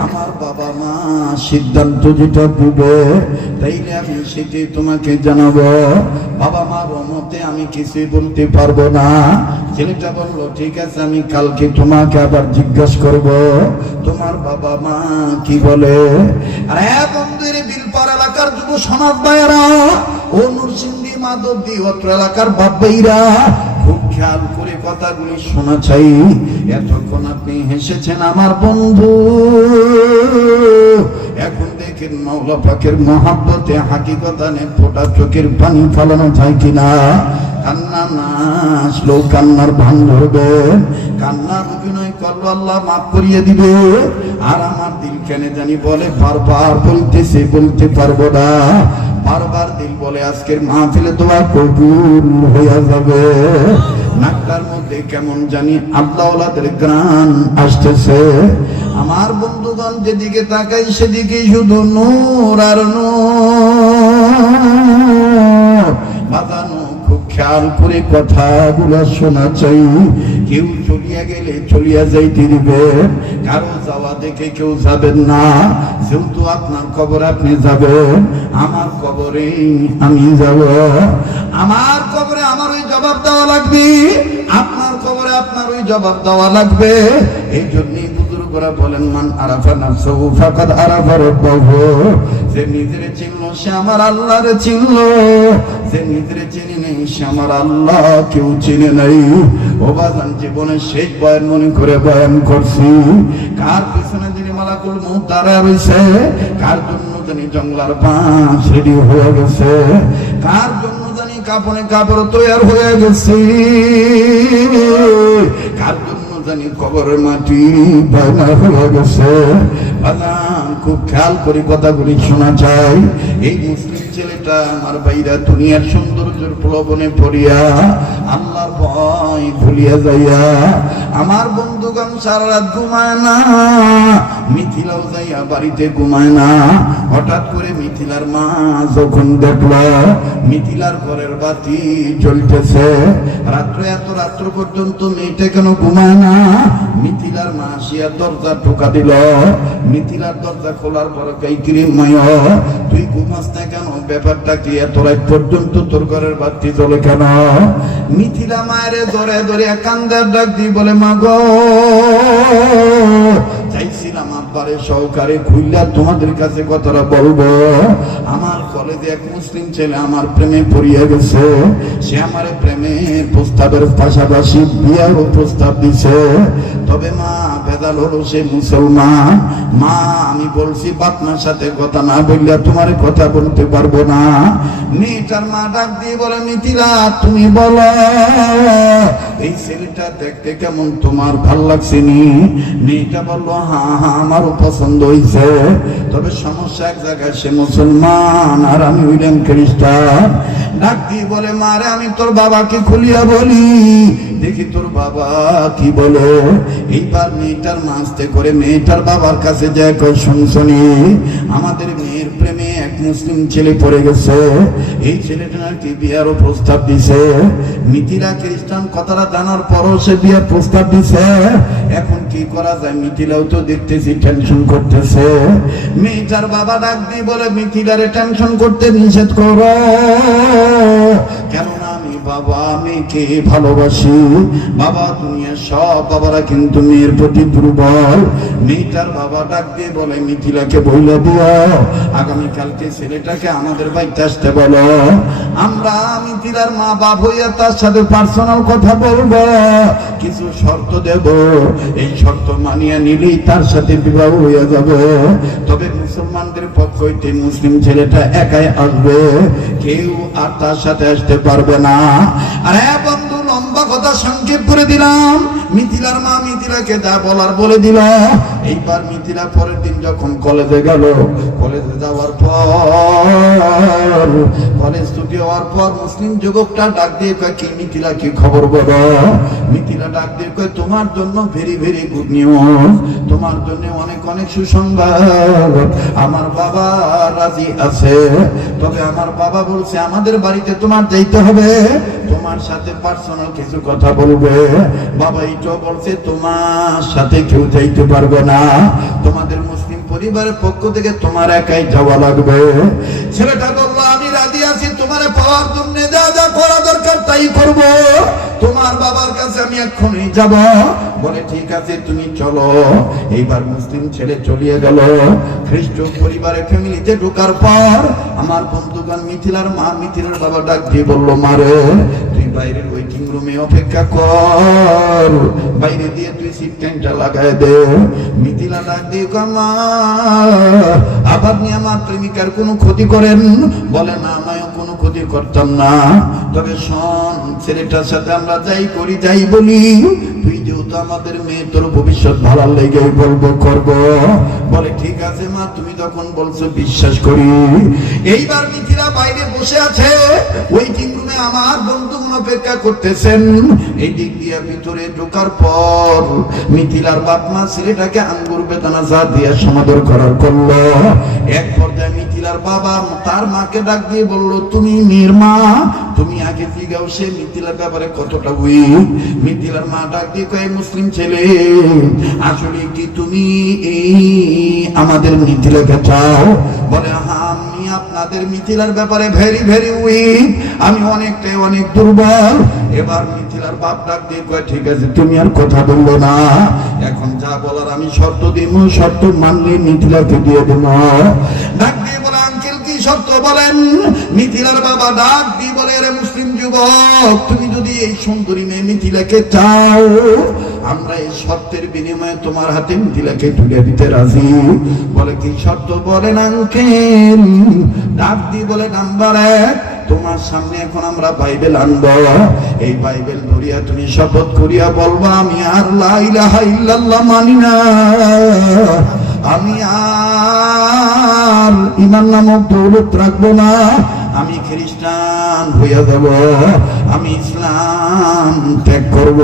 আমার বাবা মা সিদ্ধান্ত যেটা দিবে তাইলে আমি সেটাই তোমাকে জানাবো, বাবা মার রহমতে আমি কিছুই বলতে পারবো না। ছেলেটা বললো, ঠিক আছে, আমি কালকে তোমাকে আবার জিজ্ঞাসা করব তোমার বাবা মা কি বলে। আরে বন্ধুর বিলপার এলাকার যুব সমাজ ভাইয়েরা, ও নরসিংদী, মাধবদী, অত্র এলাকার বাপ ভাইরা, খুব খেয়াল করে কথাগুলি শোনা চাই। এতক্ষণ আপনি হেসেছেন আমার বন্ধু, এখন দেখেন মাওলা পাকের মহাব্বতে হাকিকতানে ফোটা চোখের পানি ফলানো যায় কিনা। কান্না না আসলো কান্নার ভান ধরবে, কান্নার অভিনয় করলো আল্লাহ মাফ করিয়ে দিবে। আর আমার দিল কেন জানি বলে, বারবার বলতেছে বলতে পারবো না, বারবার দিল বলে আজকের মাহফিলে দোয়া কবুল হয়ে যাবে। নাকটার মধ্যে কেমন জানি আল্লাহওয়ালাদের গান আসতেছে। আমার বন্ধুগণ, যেদিকে তাকাই সেদিকে শুধু নূর আর নূর। বাজানো, খুব খেয়াল করে কথাগুলো শোনা চাই। কেউ চলিয়া গেলে চলিয়া যাইতে দিবেন, কারো যাওয়া দেখে কেউ যাবেন না। যেহেতু আপনার কবর আপনি যাবেন, আমার কবরে আমি যাব, আমার কবরে আমার ওই জবাব দেওয়া লাগবে, আপনার কবরে আপনার ওই জবাব দেওয়া লাগবে। এই জন্যই বুজুর্গরা বলেন, মান আরাফা নাফসাহু ফাকাদ আরাফা রাব্বাহু, যে নিজের চিনল সে আমার আল্লাহরে চিনল, যে নিজের চিনি নেই সে আমার আল্লাহ কেউ চিনে নাই। ও বাজান জীবনের শেষ বয়ান মনে করে বয়ান করছি। কার পিছনে যিনি মালাকুল মউত দাঁড়ায় রয়েছে, কার জন্য জানি জঙ্গলার পাঁচ রেডি হয়ে গেছে, কার জন্য জানি কাপড়ে কাপড় তৈরি হয়ে গেছে, কার জন্য জানি কবরের মাটি বায়না হয়ে গেছে। বাজান খুব খেয়াল করে কথাগুলি শোনা যায়। এই মুসলিম ছেলেটা আমার ভাইরা দুনিয়ার সৌন্দর্যের প্রলোভনে পড়িয়া আল্লাহর ভয় ভুলিয়া যাইয়া আমার বন্ধুগণ সারা রাত ঘুমায় না, মিথিলাও যাইয়া বাড়িতে ঘুমায় না। হঠাৎ করে মিথিলার মা যখন দেখল মিথিলার ঘরের বাতি জ্বলতেছে, রাত্রে এত রাত্র পর্যন্ত মেয়েটা কেন ঘুমায় না, মিথিলার মা আসিয়া দরজা টোকা দিল। মিথিলার দরজা খোলার পর কাইকিরি মায়া তুই ঘুমাস না কেন, ব্যাপারটা কি, এত রাত পর্যন্ত তোর ঘরের বাতি জ্বলে কেন? মিথিলা মায়ের ধরে ধরে কান্দার ডাক দিয়ে বলে, মা গো চাইছিলাম আব্বারে সহকারে খুললা তোমাদের কাছে কথাটা বলবো। আমার কলেজে এক মুসলিম ছেলে আমার প্রেমে পড়িয়া গেছে, সে আমার প্রেমের প্রস্তাবের পাশাপাশি বিয়ারও প্রস্তাব দিছে। তবে মা ভেদাল হলো সে মুসলমান। মা আমি বলছি বাপমার সাথে কথা না বললে তোমার কথা বলতে পারবো না। মেয়েটার মা ডাক দিয়ে বলে, মিথিলা তুমি বলো এই ছেলেটা দেখতে কেমন, তোমার ভাল লাগছে নি? মেয়েটা বললো, হ্যাঁ হ্যাঁ আমারও পছন্দ হয়েছে, তবে সমস্যা এক জায়গায়, সে মুসলমান আর আমি হইলাম খ্রিস্টান। ডাক দিয়ে বলে, মারে আমি তোর বাবাকে খুলিয়া বলি, দেখি তোর বাবা কি বলে। এইবার মেয়েটার মাঝতে করে মেয়েটার বাবার কাছে যায়, কই শুনছনি আমাদের মেয়ের প্রেমে এক মুসলিম ছেলে পড়ে গেছে, এই ছেলেটা নাকি বিয়ারও প্রস্তাব দিছে। মিথিলা খ্রিস্টান কথাটা জানার পরও সে বিয়ার প্রস্তাব দিছে। এখন কি করা যায়? মিথিলাও তো দেখতেছি টেনশন করতেছে। মেয়েটার বাবা ডাক দিয়ে বলে, মিথিলারে টেনশন করতে নিষেধ করো, কেননা আমি বাবা মেয়েকে ভালোবাসি। বাবা দুনিয়ার সব বাবারা কিন্তু মেয়ের প্রতি দুর্বল। মেয়েটার বাবা ডাক দিয়ে বলে, মিথিলাকে বইলে দিও আগামীকালকে ছেলেটাকে আমাদের বাড়িতে আসতে বলো, আমরা মিথিলার মা বাপ হইয়া তার সাথে পার্সোনাল কথা বলবো, কিছু শর্ত দেব, এই শর্ত মানিয়ে নিলেই তার সাথে বিবাহ হইয়া যাবে। তবে মুসলমানদের পক্ষ হইতে মুসলিম ছেলেটা একাই আসবে, কেউ আর তার সাথে আসতে পারবে না। আরে বন্ধু লম্বা কথা সংক্ষেপ করে দিলাম। মিথিলার মা মিথিলাকে যা বলার বলে দিল। এইবার মিথিলা পরের দিন যখন কলেজে গেল, কলেজে যাওয়ার পর কলেজ ছুটি হওয়ার পর মুসলিম যুবকটা ডাক দিয়ে কয়, কি মিথিলা কি খবর বলো? মিথিলা ডাক দিয়ে কয়, তোমার জন্য ভেরি ভেরি গুড নিউজ, তোমার জন্য অনেক অনেক সুসংবাদ। আমার বাবা রাজি আছে, তবে আমার বাবা বলছে আমাদের বাড়িতে তোমার যাইতে হবে, তোমার সাথে পার্সোনাল কিছু কথা বলবে। বাবা এইটাও বলছে তোমার সাথে কেউ যাইতে পারবে না, তোমাদের মুসলিম পরিবারের পক্ষ থেকে তোমার একাই যাওয়া লাগবে। ছেলেটা বললো, আমি রাজি আছি, তোমার পাওয়ার জন্য যা যা করা দরকার তাই করব, তোমার বাবার কাছে আমি এক্ষুনি যাব। বলে ঠিক আছে তুমি চলো। এইবার মুসলিম ছেলে চলিয়ে গেল। খ্রিস্ট পরিবারের ফ্যামিলিতে ঢোকার পর আমার বন্ধুগণ মিথিলার মা মিথিলার বাবা ডাক দিয়ে বললো, মারে তুই বাইরের ওয়েটিং রুমে অপেক্ষা কর, বাইরে দিয়ে তুই সিট টাইমটা লাগাই দে। মিথিলা ডাক দিয়ে মা আপনি আমার প্রেমিকার কোনো ক্ষতি করেন? বলে না, আমিও কোনো ক্ষতি করতাম না, তবে শোন ছেলেটার সাথে আমরা যাই করি যাই বলি, তুই যেহেতু আমাদের মেয়ে তোর ভবিষ্যৎ ভালো লেগে বলবো করবো। বলে ঠিক আছে মা, তুমি তখন বলছো বিশ্বাস করি। এইবার মিথিলা বাইরে বসে আছে, ওয়েটিং রুমে আমার বন্ধুগণ অপেক্ষা করতেছেন। এই দিক দিয়ে ভিতরে ঢোকার পর মিথিলার বাপ মা ছেলেটাকে আঙ্গুর বেদানা চা দিয়ে সমাদর করার করলো। এক পর্যায়ে মিথিলার বাবা তার মাকে ডাক দিয়ে বললো, তুমি মেয়ের মা, তুমি আগে জিগাও সে মিথিলার ব্যাপারে কতটা উইক। মিথিলার মা ডাক দিয়ে কয়, মুসলিম ছেলে আসলে কি তুমি এই আমাদের মিথিলাকে চাও? বলে হ্যাঁ, আমি আপনাদের মিথিলার ব্যাপারে ভেরি ভেরি উইক, আমি অনেকটাই অনেক দুর্বল। এবার মিথিলার বাপ ডাক দিয়ে কয়, ঠিক আছে তুমি আর কথা বলবো না, এখন যা বলার আমি শর্ত দিব, শর্ত মানলে মিথিলাকে দিয়ে দেব। ডাক দিয়ে বলে, আঙ্কেল কি শর্ত বলেন? মিথিলার বাবা ডাক দিয়ে বলে, রে মুসলিম যুবক, তুমি যদি এই সুন্দরী মেয়ে মিথিলাকে চাও, আমরা এই শর্তের বিনিময়ে তোমার হাতে মিথিলাকে তুলে দিতে রাজি। বলে কি শর্ত বলেন আঙ্কেল? ডাক দিয়ে বলে, নাম্বার 1, তোমার সামনে এখন আমরা বাইবেল আনব। এই বাইবেল ধরিয়া তুমি শপথ করিয়া বলবা, আমি আর লা ইলাহা ইল্লাল্লাহ মানি না, আমি আর ঈমান নামক দৌলত রাখবো না, আমি খ্রিস্টান হইয়া যাব, আমি ইসলাম ত্যাগ করব।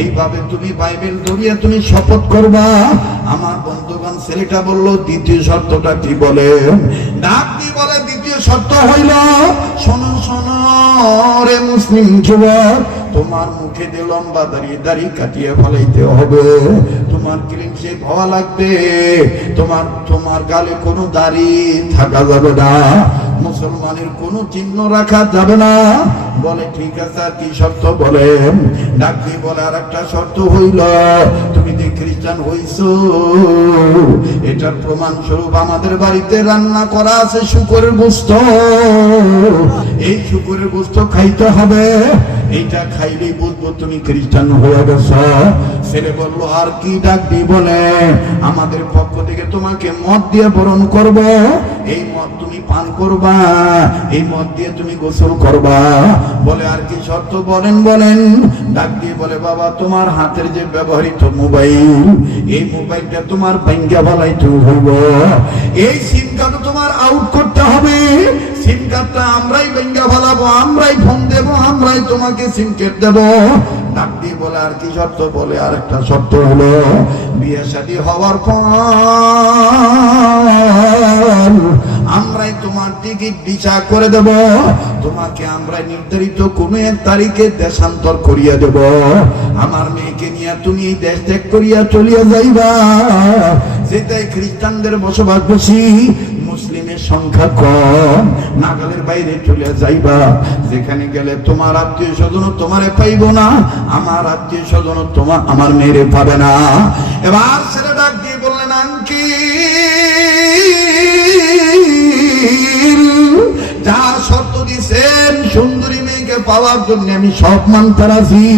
এইভাবে তুমি বাইবেল ধরিয়া তুমি শপথ করবা। আমার বন্ধুগণ, ছেলেটা বলল, দ্বিতীয় শর্তটা কি বলে? ডাক দিয়ে বলে, দ্বিতীয় শর্ত হইল, শোনো শোনো রে মুসলিম যুবক, তোমার মুখে দিয়ে লম্বা দাড়ি কাটিয়ে ফেলাইতে হবে, তোমার ক্লিন শেভ হওয়া লাগবে, তোমার গালে কোনো দাড়ি থাকা যাবে না, মুসলমানের কোনো চিহ্ন রাখা যাবে না। বলে ঠিক আছে, আর কি শর্ত বলেন? ডাক দিয়ে বলে, আর একটা শর্ত হইল, তুমি যে খ্রিস্টান হইছো, এটার প্রমাণ স্বরূপ আমাদের বাড়িতে রান্না করা আছে শুকরের গোশত, এই শুকরের গোশত খাইতে হবে, এইটা খাইলেই বুঝবো তুমি খ্রিস্টান হয়ে গেছ। ছেলে বলল, আর কি? ডাক দিয়ে বলে, আমাদের পক্ষ থেকে তোমাকে মদ দিয়ে বরণ করব, এই মদ তুমি পান করবা, এই মদ দিয়ে তুমি গোসল করবা। বলে আর কি শর্ত বলেন? বলেন। ডাক দিয়ে বলে, বাবা তোমার হাতের যে ব্যবহৃত মোবাইল, এই মোবাইলটা তোমার ভাঙ্গা ফেলাইতে হইব, এই সিম কার্ড তোমার আউট করতে হবে, সিম কার্ডটা আমরাই ভাঙ্গা ফেলাবো, আমরাই ফোন দেবো, আমরাই তোমাকে সিম কার্ড দেবো। ডাক দিয়ে বলে, আর কি শর্ত? বলে, আর একটা শর্ত হলো, বিয়ে শাদী হওয়ার পর আমরাই তোমার টিকিট ভিসা করে দেব, তোমাকে আমরা নির্ধারিত কোনো এক তারিখে দেশান্তর করিয়া দেব, আমার মেয়েকে নিয়ে তুমি এই দেশ ত্যাগ করিয়া চলিয়া যাইবা, যেটাই খ্রিস্টানদের বসবাস বেশি, মুসলিমের সংখ্যা কম, নাগালের বাইরে চলে যাইবা, যেখানে গেলে তোমার আত্মীয় স্বজন তোমারে পাইব না, আমার আত্মীয় স্বজন আমার মেয়েরে পাবে না। এবার ছেলে ডাক দিয়ে বললেন, আঙ্কেল, যা শর্ত দিছেন সুন্দরী মেয়েকে পাওয়ার জন্য আমি সব মানতে রাজি,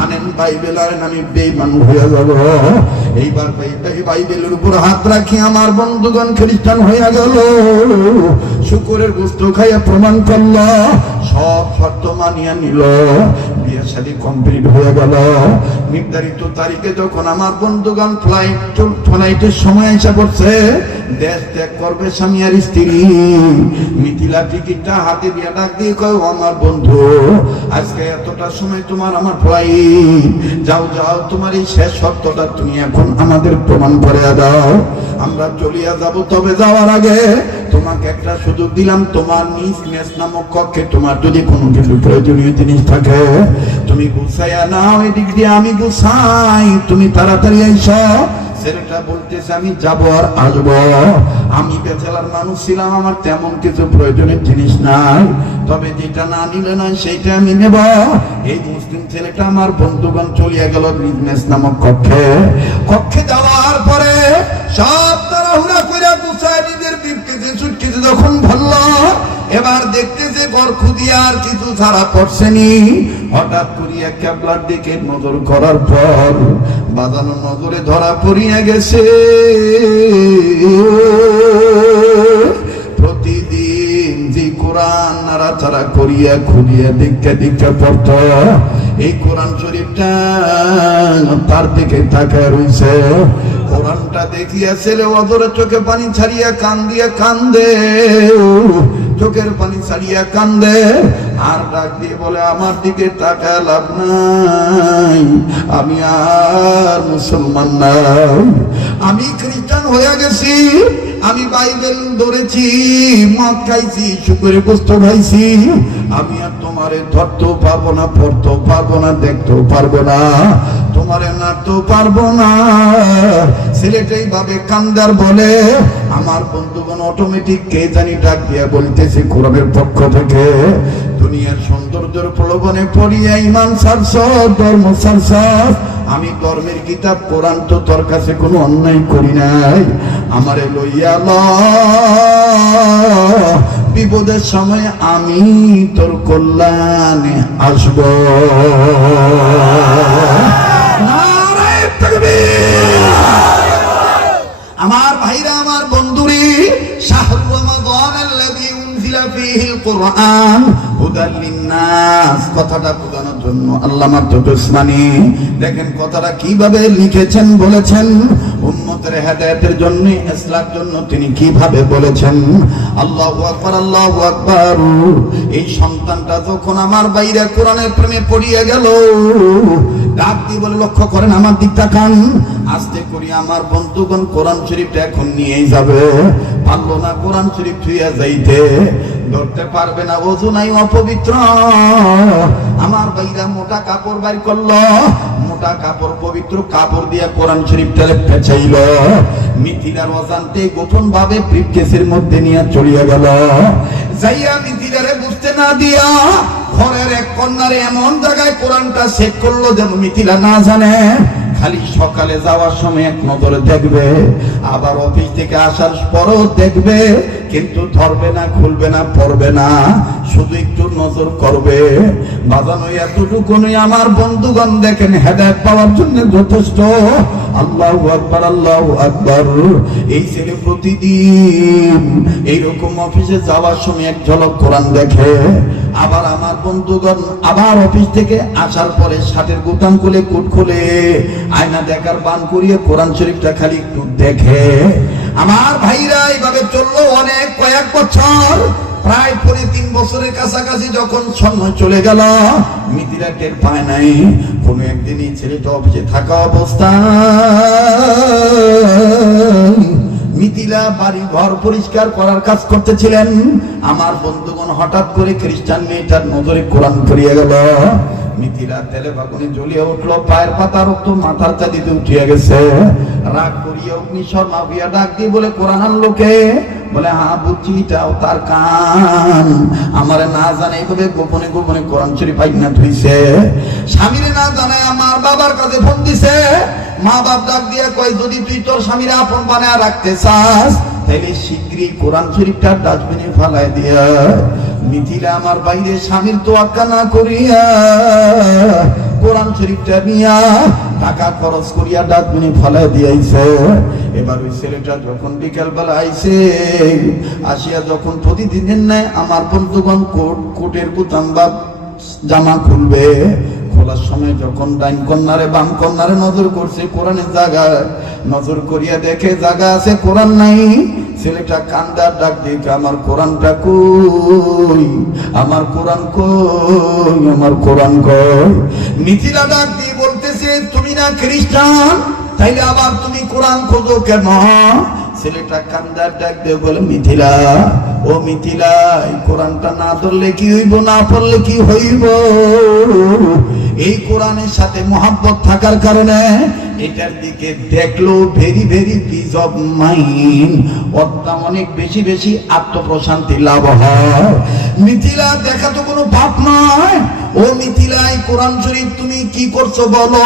আনেন বাইবেল, আনেন, আমি বেঈমান হয়ে যাব। এইবার বাইবেলের উপর হাত রাখি আমার বন্ধুগণ খ্রিস্টান হয়ে গেল, শুকরের গোশত খাইয়া প্রমাণ করল, সব শর্ত মানিয়া নিল, বিয়ে শাদী কমপ্লিট হয়ে গেল। নির্ধারিত তারিখে যখন আমার বন্ধুগণ ফ্লাইটের সময় এসে পড়ছে, দেশ ত্যাগ করবে স্বামী আর স্ত্রী, মিথিলা টিকিটটা হাতে দিয়ে ডাক দিয়ে কয়, আমার বন্ধু, আজকে এতটা সময় তোমার আমার ফ্লাইট, যাও যাও, তোমার এই শেষ শর্তটা তুমি এখন আমাদের প্রমাণ করে দাও, আমরা চলিয়া যাব। তবে যাওয়ার আগে তোমাকে একটা সুযোগ দিলাম, তোমার নিজ মেস নামক কক্ষে তোমার যদি কোনো কিছু প্রয়োজনীয় জিনিস থাকে তুমি গুছাইয়া নাও, এদিক দিয়ে আমি গুছাই, তুমি তাড়াতাড়ি আইসো। ছেলেটা বলতেছে, আমি যাবো আর আসবো, আমি বেচালার মানুষ ছিলাম, আমার তেমন কিছু প্রয়োজনের জিনিস নাই, তবে যেটা না নিলে নয় সেইটা আমি নেব। এই মুসলিম ছেলেটা আমার বন্ধুগণ চলিয়া গেল বিজনেস নামক কক্ষে যাওয়ার পরে সব তাড়াহুড়া করে গুছায় নিজের বিপকেছে সুটকেছে যখন ভরল, এবার দেখতেছে ঘর খুদিয়া আর কিছু ছাড়া পড়ছেনি। হঠাৎ করিয়া ক্যাবলার দিকে নজর করার পর বাজানো নজরে ধরা পড়িয়া গেছে, প্রতিদিন যে কোরআন নাড়াচাড়া করিয়া খুলিয়া দীক্ষা পড়ত, এই কোরআন শরীফটা তার দিকে তাকায় রইছে। কোরআনটা দেখিয়া ছেলে অজরে চোখে পানি ছাড়িয়া কান্দে, চোখের পানি ছাড়িয়া কান্দে, আর ডাক দিয়ে বলে, আমার দিকে তাকায় লাভ নাই, আমি আর মুসলমান নাই, আমি খ্রিস্টান হয়ে গেছি, আমি বাইবেল ধরেছি, মদ খাইছি, শুকরের গোশত খাইছি, আমি আর তোমারে ধরতেও পারবো না, পড়তেও পারবো না, দেখতেও পারবো না, তোমারে নাড়তেও পারবো না। ছেলেটাই ভাবে কান্দার বলে, আমার বন্ধুগণ অটোমেটিক কে জানি ডাক দিয়া বলতেছে কোরআনের পক্ষ থেকে, দুনিয়ার সৌন্দর্যের প্রলোভনে পড়িয়া ইমান ছাড়ছ, ধর্ম ছাড়ছ, আমি ধর্মের কিতাব কোরআন তো তোর কাছে কোনো অন্যায় করি নাই, আমারে লইয়া বিপদের সময় আমি তোর কল্যাণে আসব। নারায়ে তাকবীর। আমার ভাইরা, আমার বন্ধুরে, শাহরু রমাদানাল্লাযী উনজিলা ফীহিল কুরআন হুদাল লিন্নাস, কথাটা বোঝানোর জন্য আল্লামা উসমানী দেখেন কথাটা কিভাবে লিখেছেন, বলেছেন উম্মতের হেদায়েতের জন্য, ইসলামের জন্য তিনি কিভাবে বলেছেন। আল্লাহু আকবার, আল্লাহু আকবার। এই সন্তানটা যখন আমার বাইরে কোরআনের প্রেমে পড়িয়ে গেল, ডাক দিয়ে বলে, লক্ষ্য করেন আমার দিক তাকান, আস্তে করি আমার বন্ধুগণ কোরআন শরীফটা এখন নিয়েই যাবে। পারলো না কোরআন শরীফ ছুঁয়ে যাইতে, ধরতে পারবে না, ওযু নাই, অপবিত্র। আমার ভাইরা মোটা কাপড় বাইর করলো, মোটা কাপড়, পবিত্র কাপড় দিয়ে কোরআন শরীফটা পেঁচাইল। মিথিলার অজান্তে গোপন ভাবে ব্রিফকেসের মধ্যে নিয়ে চলিয়ে গেল। যাইয়া মিথিলারে বুঝতে না দিয়া ঘরের এক কর্নারে এমন জায়গায় কোরআনটা সেট করলো যেন মিথিলা না জানে। খালি সকালে যাওয়ার সময় এক নজরে দেখবে, আবার অফিস থেকে আসার পরও দেখবে, কিন্তু ধরবে না, খুলবে না, পড়বে না, শুধু একটু নজর করবে। বাজানো এতটুকুনই আমার বন্ধুগণ দেখেন হেদায়েত পাওয়ার জন্য যথেষ্ট। আল্লাহু আকবার, আল্লাহু আকবার। এই ছেলে প্রতিদিন এইরকম অফিসে যাওয়ার সময় এক ঝলক কোরআন দেখে, আবার আমার বন্ধুগণ আবার অফিস থেকে আসার পরে শার্টের বোতাম খুলে, কোট খুলে, আয়না দেখার বান করিয়ে কোরআন শরীফটা খালি একটু দেখে। আমার ভাইরা এইভাবে চললো অনেক কয়েক বছর, প্রায় 3 বছরের কাছাকাছি যখন সময় চলে গেল, মিথিলা টের পায় নাই। কোন একদিন এই ছেলেটা অফিসে থাকা অবস্থায় মিথিলা বাড়ি ঘর পরিষ্কার করার কাজ করতেছিলেন। আমার বন্ধুগণ হঠাৎ করে খ্রিস্টান মেয়েটার নজরে কোরআন পড়িয়ে গেল। মিথিলা তেলে বাগুনে জ্বলিয়ে উঠলো, পায়ের পাতা রক্ত মাথার চাঁদিতে উঠিয়ে গেছে। রাগ করিয়া অগ্নিশর মাফিয়া ডাক দিয়ে বলে, কোরআন আনলো কে? বলে, হ্যাঁ বুঝছি, এটাও তার কান। আমারে না জানে এইভাবে গোপনে গোপনে কোরআন শরীফ আইনা থইছে। স্বামীরে না জানায় আমার বাবার কাছে ফোন দিছে। মা বাপ ডাক দিয়া কয়, যদি তুই তোর স্বামীরে আপন বানায় রাখতে চাস, তাইলে শীঘ্রই কোরআন শরীফটা ডাস্টবিনে ফালাই দিয়া। মিথিলা আমার বাইরে স্বামীর তোয়াক্কা না করিয়া কোরআন শরীফটা নিয়া টাকা খরচ করিয়া ডাস্টবিনে ফালাই দিয়েছে। এবার ওই ছেলেটা যখন বিকেল বেলা আইছে, আসিয়া যখন প্রতিদিনের ন্যায় আমার বন্ধুগণ কোটের বোতাম বা জামা খুলবে, খোলার সময় যখন ডাইন কর্নারে বাম কর্নারে নজর করছে, কোরআনের জায়গায় নজর করিয়া দেখে জায়গা আছে, কোরআন নাই। ছেলেটা কান্দার ডাক দিয়ে, আমার কোরআনটা কই, আমার কোরআন কই, আমার কোরআন কই। মিথিলা ডাক দিয়ে বলতেছে, তুমি না খ্রিস্টান, তাইলে আবার তুমি কোরআন খোঁজো কেন? ছেলেটা কান্দার ডাক দিয়ে বলে, মিথিলা, ও মিথিলা, এই কোরআনটা না ধরলে কি হইব, না পড়লে কি হইব? এই কোরআনের সাথে মহাব্বত থাকার কারণে এটার দিকে দেখলো very very piece of mind, অনেক বেশি বেশি আত্মপ্রশান্তি লাভ হয়। মিথিলা দেখা তো কোনো পাপ নয়। ও মিথিলা, এই কোরআন শরীফ তুমি কি করছো বলো?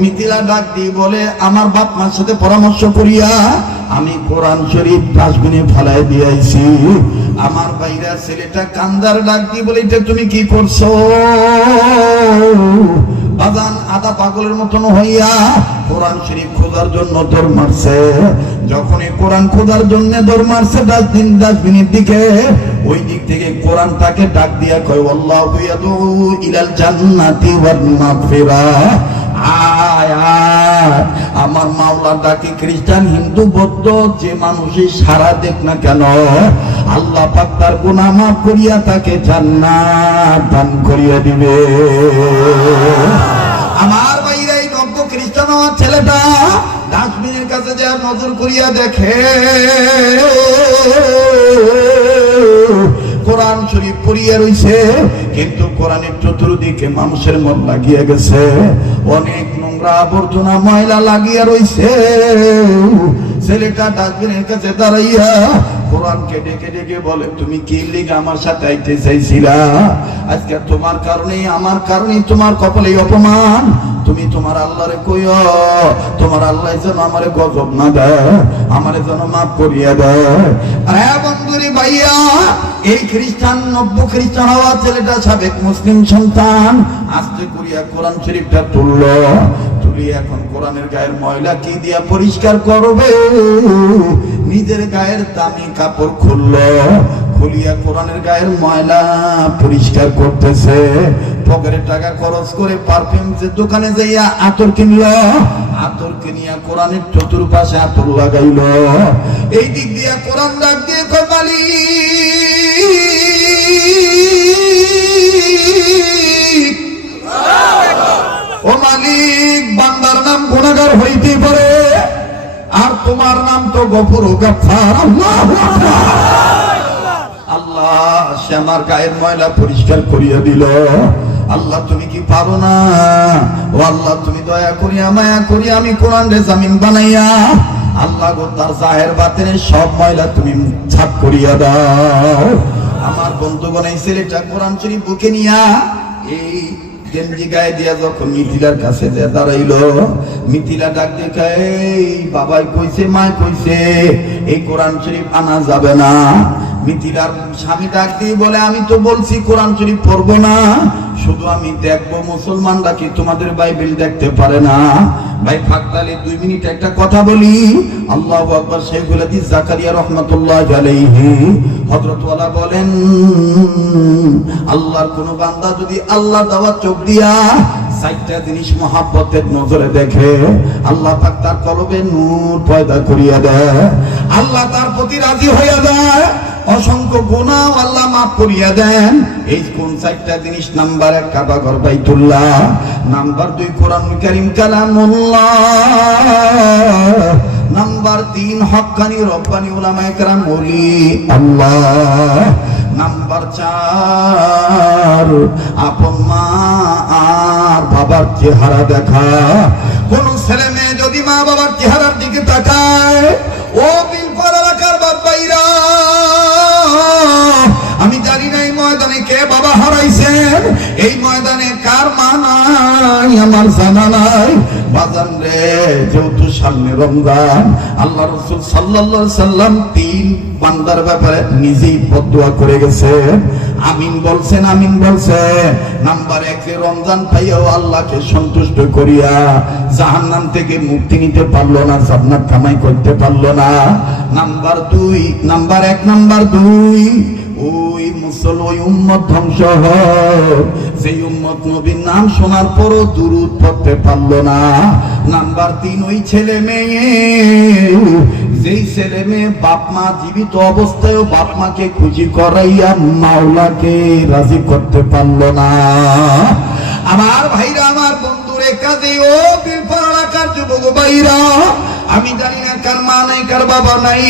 মিথিলা ডাক দিয়ে বলে, আমার বাপ মার সাথে পরামর্শ করিয়া আমি কোরআন শরীফ ডাস্টবিনে ফেলাই দিয়েছি। আমার বাইরা ছেলেটা কান্দার ডাক দিয়ে বলে, এটা তুমি কি করছো? বাজান আদা পাগলের মতন হইয়া কোরআন শরীফ খোঁজার জন্য দৌড় মারছে। যখন এই কোরআন খোঁজার জন্য দৌড় মারছে ডাস্টবিনের দিকে, ওই দিক থেকে কোরআন তাকে ডাক দিয়া কয়, আল্লাহু ইয়াদউ ইলাল জান্নাতি ওয়াল মাগফিরাহ। আয় আয়, আমার মাওলা ডাকে খ্রিস্টান, হিন্দু, বৌদ্ধ, যে মানুষই সারা দেখ না কেন, আল্লাহ পাক তার গুনাহ মাফ করিয়া তাকে জান্নাত দান করিয়া দিবে। আমার বাইরে এই নব্য খ্রিস্টান আমার ছেলেটা ডাস্টবিনের কাছে যা নজর করিয়া দেখে, কোরআন শরীফ পড়িয়া রইছে, কিন্তু কোরআনের চতুর্দিকে মানুষের মন লাগিয়া গেছে, অনেক নোংরা আবর্জনা ময়লা লাগিয়া রইছে। ছেলেটা ডাস্টবিনের কাছে দাঁড়াইয়া কোরআনকে ডেকে ডেকে বলে, তুমি কি লিগে আমার সাথে আইতে চাইছিলা? আজকে তোমার কারণে, আমার কারণে তোমার কপালে অপমান। তুমি তোমার আল্লাহরে কইও, তোমার আল্লাহ যেন আমারে গজব না দেয়, আমারে যেন মাফ করিয়া দেয়। আরে বন্ধুরে ভাইয়া, এই খ্রিস্টান নব্য খ্রিস্টান হওয়া ছেলেটা সাবেক মুসলিম সন্তান আস্তে করিয়া কোরআন শরীফটা তুললো, তুলি এখন কোরআনের গায়ের ময়লা কি দিয়া পরিষ্কার করবে, নিজের গায়ের দামি কাপড় খুললো, খুলিয়া কোরআনের গায়ের ময়লা পরিষ্কার করতেছে। পকেটে টাকা খরচ করে পারফিউমের দোকানে যাইয়া আতর কিনলো, আতর কিনিয়া কোরআনের চতুর্পাশে আতর লাগাইলো। এই দিক দিয়া কোরআন ডাক দিয়ে কপালি ও মালিক, বান্দার নাম গুনাহগার হইতে পারে আর তোমার নাম তো গফুর ও গাফফার। আল্লাহু আকবার। আল্লাহ সে আমার গায়ের ময়লা পরিষ্কার করিয়া দিল। আল্লাহ তুমি কি পারো না? ও আল্লাহ তুমি দয়া করিয়া মায়া করিয়া আমি কোরআন রে জামিন বানাইয়া আল্লাহ গো তার জাহের বাতিনের সব ময়লা তুমি ছাপ করিয়া দাও। আমার বন্ধুগণ এই ছেলেটা কোরআন শরীফ বুকে নিয়া এই গেঞ্জি গায়ে দিয়া যখন মিথিলার কাছে যে দাঁড়াইলো, মিথিলা ডাক দেখে এই বাবাই কইছে মা কইছে এই কোরআন শরীফ আনা যাবে না। মিথিলার স্বামী ডাক দিয়ে বলে আমি তো বলছি কোরআন শরীফ পড়বো না, শুধু আমি দেখবো মুসলমানরা কি তোমাদের বাইবেল দেখতে পারে না। ভাই ফাকতালে 2 মিনিট একটা কথা বলি। আল্লাহু আকবার। শেখুল হাদিস জাকারিয়া রাহমাতুল্লাহি আলাইহি হযরত ওয়ালা বলেন আল্লাহর কোন বান্দা যদি আল্লাহ দেওয়া চোখ দিয়া 4টা জিনিস মহব্বতের নজরে দেখে, আল্লাহ পাক তার কলবে নূর পয়দা করিয়া দেয়, আল্লাহ তার প্রতি রাজি হইয়া যায়, অসংখ্য গুনাহ আল্লাহ মাফ করিয়া দেন। এই কোন 4টা জিনিস? নাম্বার 1 কাবা ঘর বাইতুল্লাহ, নাম্বার 2 কোরআনুল কারীম কালামুল্লাহ, নাম্বার 3 হক্কানি রব্বানি উলামায়ে কেরাম ওলি আল্লাহ, নাম্বার 4 আপন মা আর বাবার চেহারা দেখা। কোন ছেলে মেয়ে যদি মা বাবার চেহারার দিকে তাকায়, ও বিলপার এলাকার বাবাইরা, আমি জানি না এই ময়দানে কে বাবা হারাইছেন, এই ময়দানে কার মা নাই আমার জানা নাই। বাজান রে, যেহেতু সামনে রমজান, আল্লাহ রাসূল সাল্লাল্লাহু আলাইহি সাল্লাম 3 বান্দার ব্যাপারে নিজেই বদদুয়া করে গেছেন, আমিন বলছেন, আমিন বলছেন। নাম্বার 1 রমজান পাইয়াও আল্লাহকে সন্তুষ্ট করিয়া জাহান্নাম থেকে মুক্তি নিতে পারলো না, জান্নাত কামাই করতে পারলো না। নাম্বার 2, নাম্বার 1 নাম্বার 2 ওই মুসলমান উম্মত ধ্বংস হয়, সেই উম্মত নবীর নাম শোনার পরও দুরূদ পড়তে পারলো না। নাম্বার 3 ওই ছেলে মেয়ে, যেই ছেলে মেয়ে বাপ মা জীবিত অবস্থায়ও বাপ মাকে খুশি করাইয়া মাওলাকে রাজি করতে পারলো না। আমার ভাইরা, আমার বন্ধুরে, কাজে ও বিলপাড়া এলাকার যুবক ভাইরা, আমি জানি না কার মা নাই কার বাবা নাই,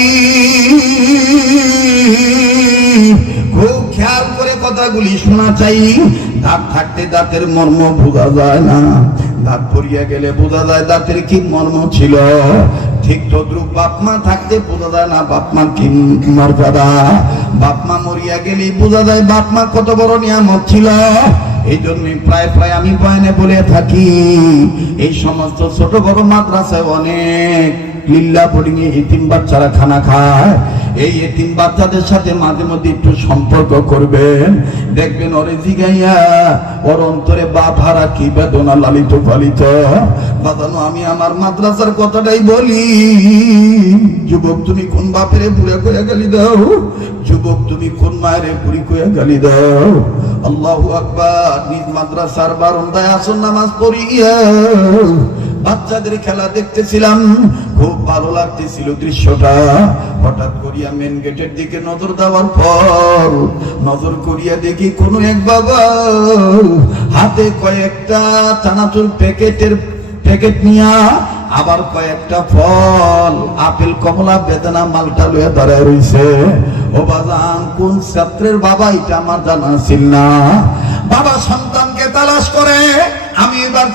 খুব খেয়াল করে কথাগুলি শোনা চাই। দাঁত থাকতে দাঁতের মর্ম বোঝা যায় না, দাঁত পড়িয়া গেলে বোঝা যায় দাঁতের কি মর্ম ছিল। ঠিক তদ্রুপ বাপ মা থাকতে বোঝা যায় না বাপ মা কি মর্যাদা, বাপ মা মরিয়া গেলেই বোঝা যায় বাপ মা কত বড় নিয়ামত ছিল। এই জন্য প্রায় প্রায় আমি বয়ানে বলে থাকি, এই সমস্ত ছোট বড় মাদ্রাসায় অনেক লিল্লা বোর্ডিং এ এতিম বাচ্চারা খানা খায়। এই এতিম বাচ্চাদের সাথে মাঝে মধ্যে একটু সম্পর্ক করবেন, দেখবেন ওরে জিগাইয়া ওর অন্তরে বাপ হারা কি বেদনা লালিত পালিত। বাদানো আমি আমার মাদ্রাসার কথাটাই বলি, যুবক তুমি কোন বাপেরে বুড়ে কইয়া গালি দাও, যুবক তুমি কোন মায়েরে বুড়ি কইয়া গালি দাও। আল্লাহু আকবার। নিজ মাদ্রাসার বারান্দায় আসর নামাজ পড়িয়া বাচ্চাদের খেলা দেখতেছিলাম, খুব ভালো লাগতেছিল দৃশ্যটা। হঠাৎ করিয়া মেন গেটের দিকে নজর দেওয়ার পর নজর করিয়া দেখি কোন এক বাবা হাতে কয়েকটা চানাচুর প্যাকেট নিয়া আবার কয়েকটা ফল, আপেল কমলা বেদানা মালটা লইয়া দাঁড়ায় রইছে। ও বাজান, কোন ছাত্রের বাবা এটা আমার জানা ছিল না। বাবা সন্তানকে তালাশ করে। আমি এবার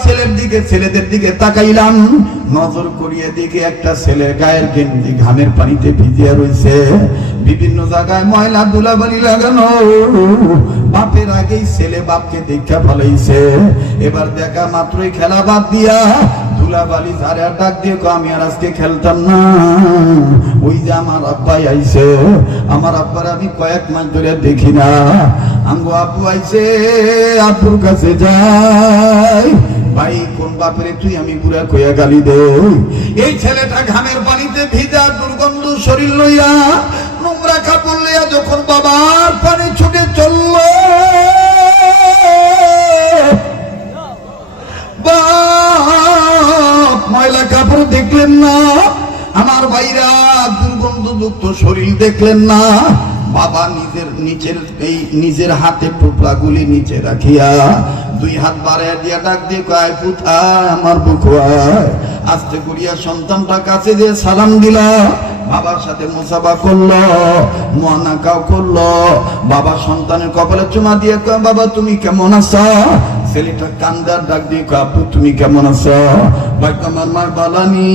ছেলেদের দিকে তাকাইলাম, নজর করিয়ে দেখি একটা ছেলের গায়ের গেঞ্জি ঘামের পানিতে ভিজিয়া রইছে, বিভিন্ন জায়গায় ময়লা ধুলাবালি লাগানো। বাপের আগেই ছেলে বাপকে দেখা ফলাইছে। এবার দেখা মাত্রই খেলা বাদ দিয়া ধুলা বালি ঝাড়ে ডাক দিয়ে কয়, আমি আর আজকে খেলতাম না, ওই যে আমার আব্বাই আইছে, আমার আব্বার আমি কয়েক মাস ধরে দেখি না, আঙ্গো আব্বু আইছে, আব্বুর কাছে যাই। ভাই কোন বাপরে তুই আমি বুড়া কইয়া গালি দে। এই ছেলেটা ঘামের পানিতে ভিজা, দুর্গন্ধ শরীর লইয়া, নোংরা কাপড় লইয়া যখন বাবার পানি ছুটে চলল, বাপ ময়লা কাপড় দেখলেন না, আমার ভাইরা দুর্গন্ধযুক্ত শরীর দেখলেন না, বাবা নিজের হাতে টুকরাগুলি নিচে রাখিয়া দুই হাত বাড়াইয়া দিয়া ডাক দিয়ে কয়, পুতায় আমার বুকুয়ায়। আস্তে করিয়া সন্তানটা কাছে দিয়ে সালাম দিলা, বাবার সাথে মুসাফা করলো, মুআনাকাও করলো। বাবা সন্তানের কপালে চুমা দিয়ে কয়, বাবা তুমি কেমন আছো? ছেলেটা কান্দার ডাক দিয়ে কয়, আপু তুমি কেমন আছো? ভাই আমার মা বালানি,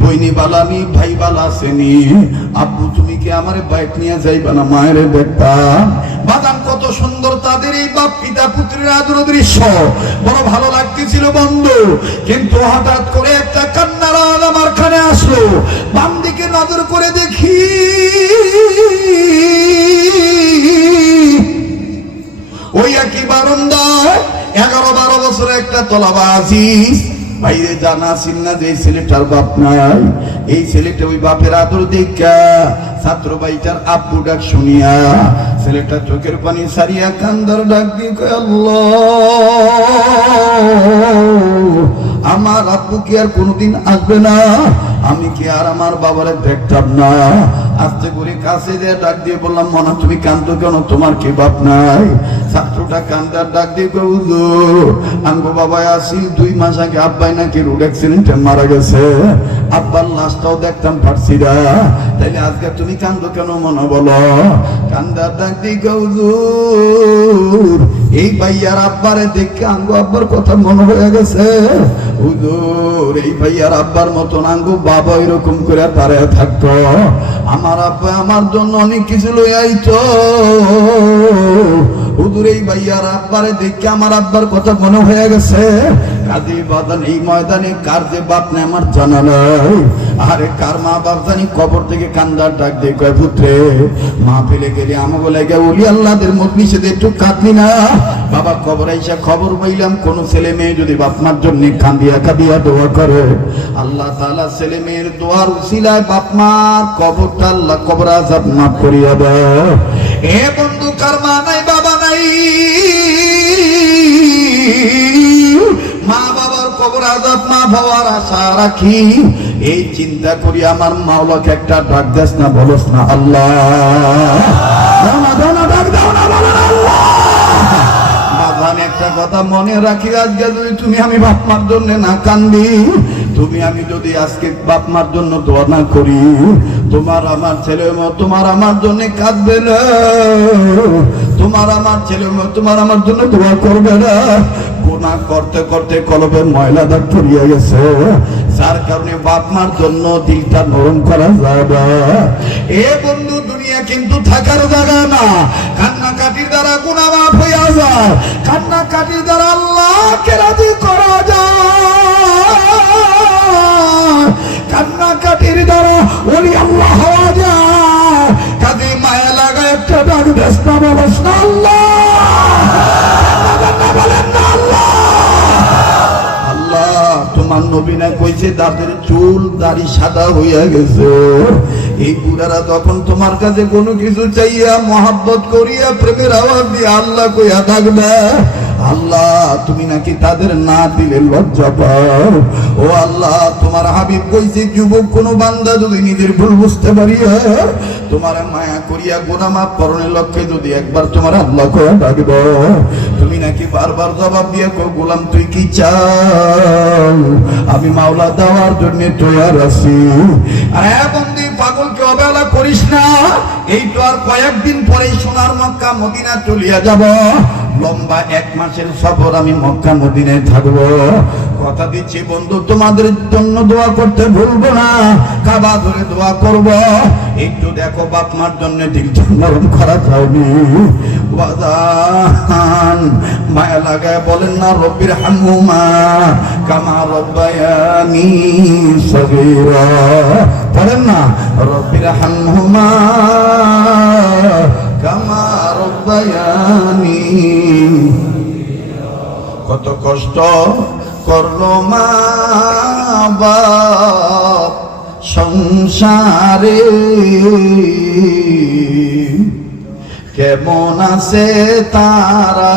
বইনি বালানি, ভাই বালা আসেনি, আব্বু তুমি কি আমার বাইক নিয়ে যাইবা না? মায়ের বেটা বাদাম কত সুন্দর তাদের এই বাপ পিতা পুত্রের আদর দৃশ্য, বড় ভালো লাগতেছিল বন্ধু। কিন্তু হঠাৎ করে একটা কান্নার আওয়াজ আমার কানে আসলো, বাম দিকে নজর করে দেখি ওই একই বারান্দায় 11-12 বছরের একটা তলাবাজি বাইরে জানা ছিল না যে ছেলেটার বাপ নাই। এই ছেলেটা ওই বাপের আদর দেখা ছাত্র ভাইটার আব্বু ডাক শুনিয়া ছেলেটা চোখের পানি সারিয়া কান্দার ডাক দিয়ে কয়, আল্লাহ আমার আব্বু কি আর কোনোদিন আসবে না? আমি কি আর আমার বাবারে দেখতাম না? আস্তে করে কাছে দিয়ে ডাক দিয়ে বললাম, মনা তুমি কান্দো কেন? তোমার কি বাপ নাই? ছাত্রটা কান্দার ডাক দিয়ে কয়, হুজুর আঙ্গো বাবা আসি 2 মাস আগে আব্বাই নাকি রোড অ্যাক্সিডেন্টে মারা গেছে, আব্বার লাশটাও দেখতাম ফার্সিরা, তাইলে আজকে তুমি কান্দো কেন মনে বলো? কান্দার ডাক দিয়ে কয়, হুজুর এই ভাইয়ার আব্বারে দেখে আঙ্গো আব্বার কথা মনে হয়ে গেছে, হুজুর এই ভাইয়ার আব্বার মতন আঙ্গো বাবা এরকম করে দাঁড়ায় থাকতো, আমার আব্বা আমার জন্য অনেক কিছু লই আইতো, হুজুর এই ভাইয়ার আব্বারে দেখে আমার আব্বার কথা মনে হয়ে গেছে। কাজী বাদান এই ময়দানে কার যে বাপ নেই আমার জানা নাই, আরে কার মা বাপ জানি। কবর থেকে কান্দার ডাক দিয়ে কয়, পুত্রে মা ফেলে গেলে আমাকে লাগে ওলি আল্লাহদের মজলিসে একটু কাঁদবি না? বাবা কবর আইসা খবর পাইলাম কোন ছেলে মেয়ে যদি বাপ মার জন্য কাঁদিয়া কাঁদিয়া দোয়া করে, আল্লাহ তাআলা ছেলে মেয়ের দোয়ার উসিলায় বাপ মার কবরটা আল্লাহ কবর আযাব মাফ করিয়া দেয়। এ বন্ধু কার মা নাই বাবা নাই, মা বাবার কবর আযাব মাফ হওয়ার আশা রাখি, এই চিন্তা করি আমার মাওলাকে একটা ডাক দেস না, বলস না আল্লাহ, ডাক দাও না, বলো না আল্লাহ। বাবান একটা কথা মনে রাখি, আজকে যদি তুমি আমি বাপ মার জন্য না কান্দি, তুমি আমি যদি আজকে বাপ মার জন্য দোয়া না করি, তোমার আমার ছেলে তোমার আমার জন্য কাঁদবে না, তোমার আমার ছেলে তোমার আমার জন্য দোয়া করবে না। গুনাহ করতে করতে কলবে ময়লা দাগ পড়িয়া গেছে, যার কারণে বাপ মার জন্য দিলটা নরম করা যায় না। এ বন্ধু দুনিয়া কিন্তু থাকার জায়গা না, কান্নাকাটির দ্বারা গুনাহ মাফ হইয়া যায়, কান্নাকাটির দ্বারা আল্লাহকে রাজি করা যায়, কান্নাকাটির দ্বারা ওলি আল্লাহ হওয়া যায়। কাজে মায়া লাগা একটা ডাক দেস না, বলস না আল্লাহ, বলেন না আল্লাহ। আল্লাহ তোমার নবী না কইছে তাদের চুল দাড়ি সাদা হইয়া গেছে, এই বুড়ারা তখন তোমার কাছে কোনো কিছু চাইয়া মহাব্বত করিয়া প্রেমের আওয়াজ দিয়ে আল্লাহ কইয়া থাকবে, আল্লাহ তুমি নাকি তাদের না দিলে লজ্জা পাও। ও আল্লাহ তোমার হাবিব কইছে, যুবক কোন বান্দা যদি নিজের ভুল বুঝতে পারিয়া তোমার মায়া করিয়া গুনাহ মাফ করণের লক্ষ্যে যদি একবার তোমার আল্লাহ কইয়া ডাকব, তুমি নাকি বারবার জবাব দিয়ে কো, গোলাম তুই কি চাও? আমি মাওলা দেওয়ার জন্য তৈয়ার আছি। আরে বন্দি পাগলকে অবহেলা করিস না, এই তো আর কয়েকদিন পরেই সোনার মক্কা মদিনা চলিয়া যাব, লম্বা 1 মাসের সফর আমি মক্কা মদিনায় থাকবো। কথা দিচ্ছি বন্ধু তোমাদের জন্য দোয়া করতে ভুলবো না, কাবা ধরে দোয়া করব। একটু দেখো বাপ মার জন্য দিলটা নরম করা যায়নি, বাজান মায়া লাগায় বলেন না রব্বির হামহুমা কামা রব্বায়ানি সগীরা, বলেন না রব্বির হামহুমা কামা রব্বায়ানি। কত কষ্ট করলো মা বাপ সংসারে, কেমন আছে তারা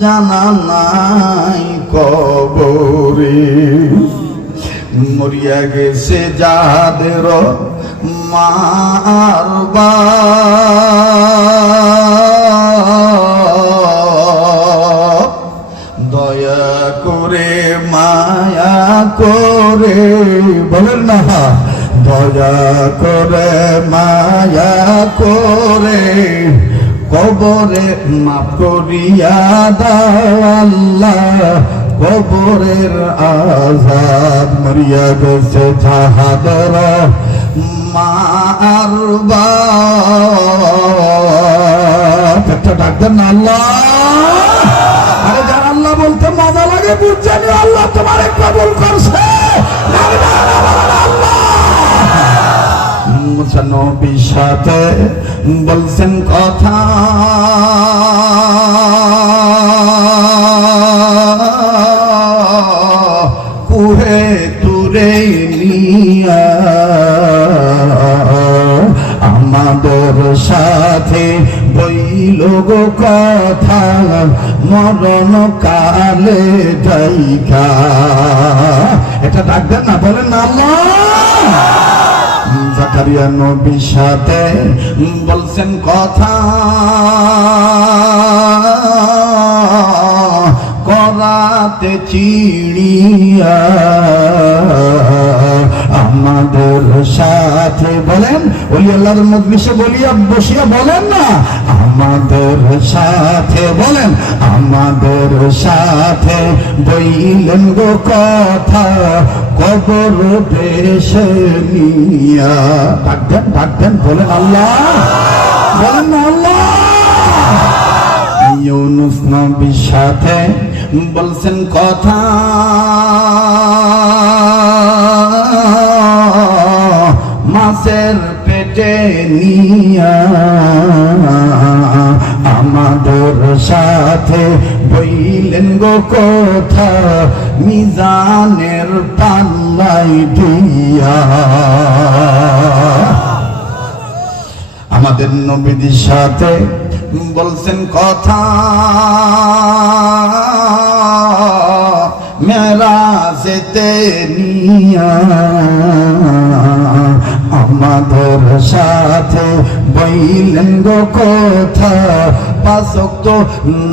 জানা নাই কবরে। মরিয়া গেছে যাদের মার বাপ, দয়া করে মায়া করে, বলেন না দয়া করে মায়া করে কবরে মাফ করিয়া দাও আল্লাহ, কবরের আযাব। মরিয়া গেছে যাহাদের মার বাপ, একটা ডাক দেন না আল্লাহ। আরে যারা আল্লাহ বলতে মজা লাগে বুঝছেন আল্লাহ তোমার কবুল করছে। নবীর সাথে বলছেন কথা, কুহে তুরে নিয়া আমাদের সাথে বইল গো কথা, মরণ কালে যাইকা। এটা ডাকবেন না, বলেন না আল্লাহ। জাকারিয়া নবীর সাথে বলছেন কথা, করাতে চিড়িয়া আমাদের সাথে বলেন ওলি আল্লাহর মজলিসে বলিয়া বসিয়া বলেন না আমাদের সাথে, বলেন আমাদের সাথে বইলেন গো কথা, কবর দেশে নিয়া। ডাকবেন বলেন আল্লাহ, বলেন না আল্লাহ। ইউনুস নবীর সাথে বলছেন কথা, মাছের পেটে নিয়া আমাদের সাথে বইলেন গো কথা, মিজানের পাল্লাই দিয়া। আমাদের নবীর সাথে বলছেন কথা, মেরাজেতে নিয়া আমাদের সাথে বইলেন গো কথা, পাঁচ ওয়াক্ত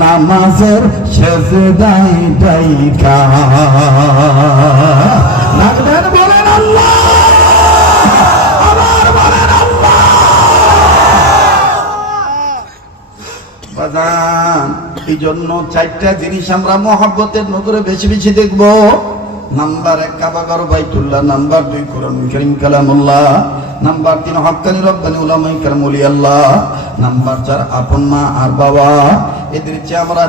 নামাজের সেজদায় ডাইকা। লাগবেন বলেন আল্লাহ, আবার বলেন আল্লাহ। বাজান এই জন্য চারটা জিনিস আমরা মহব্বতের নজরে বেশি বেশি দেখব। নাম্বার 1 কাবাগর বাইতুল্লাহ, নাম্বার 2 কোরআন কারীম কালামুল্লাহ, নাম্বার 3 হক্কানি রব্বানি উলামায়ে কেরাম ওলি আল্লাহ, নাম্বার 4 আপন মা আর বাবা। এদের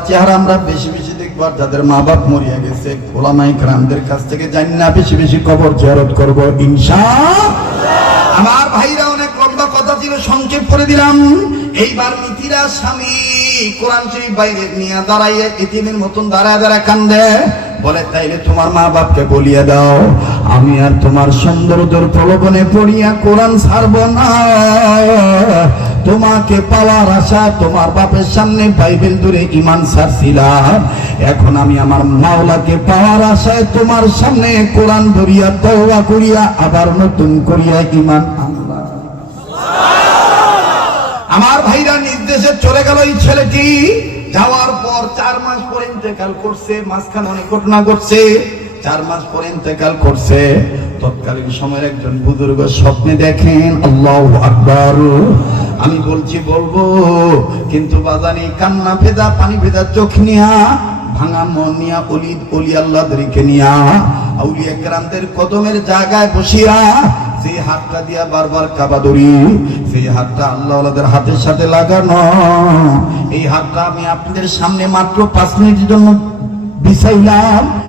চেহারা আমরা বেশি বেশি দেখব। আর যাদের মা বাপ মরিয়া গেছে উলামায়ে কেরামদের কাছ থেকে জানি না বেশি বেশি কবর জিয়ারত করব ইনশাআল্লাহ। আমার ভাইরা অনেক লম্বা কথা ছিল, সংক্ষেপ করে দিলাম। এইবার মিতিরা স্বামী কোরআন শরীফ বাইরে নিয়ে দাঁড়াইয়ে ইতিমের মতন দাঁড়ায় দাঁড়ায় কান্দে, বলে তাইলে তোমার মা বাপকে বলিয়ে দাও আমি আর তোমার সৌন্দর্যের প্রলোভনে পড়িয়া কোরআন ছাড়ব না। তোমাকে পাওয়ার আশা তোমার বাপের সামনে বাইবেল ধরে ঈমান ছাড়ছিলাম, এখন আমি আমার মাওলাকে পাওয়ার আশায় তোমার সামনে কোরআন ধরিয়া তওবা করিয়া আবার নতুন করিয়া ঈমান আনলাম। আমার ভাইরা নির্দেশে চলে গেল এই ছেলেটি। যাওয়ার পর 4 মাস পর ইন্তেকাল করছে। মাঝখানে অনেক ঘটনা ঘটছে। 4 মাস পর ইন্তেকাল করছে। তৎকালীন সময়ের একজন বুজুর্গ স্বপ্নে দেখেন, আল্লাহু আকবার। আমি বলবো কিন্তু বাজানি কান্না ভেজা পানি ভেজা চোখ নিয়া, ভাঙা মন নিয়া, অলি আল্লাহদেরকে নিয়া, আউলিয়া কেরামদের কদমের জায়গায় বসিয়া যে হাতটা দিয়া বারবার কাবা ধরি, সেই হাতটা আল্লাহওয়ালাদের হাতের সাথে লাগানো। এই হাতটা আমি আপনাদের সামনে মাত্র 5 মিনিটের জন্য বিছাইলাম।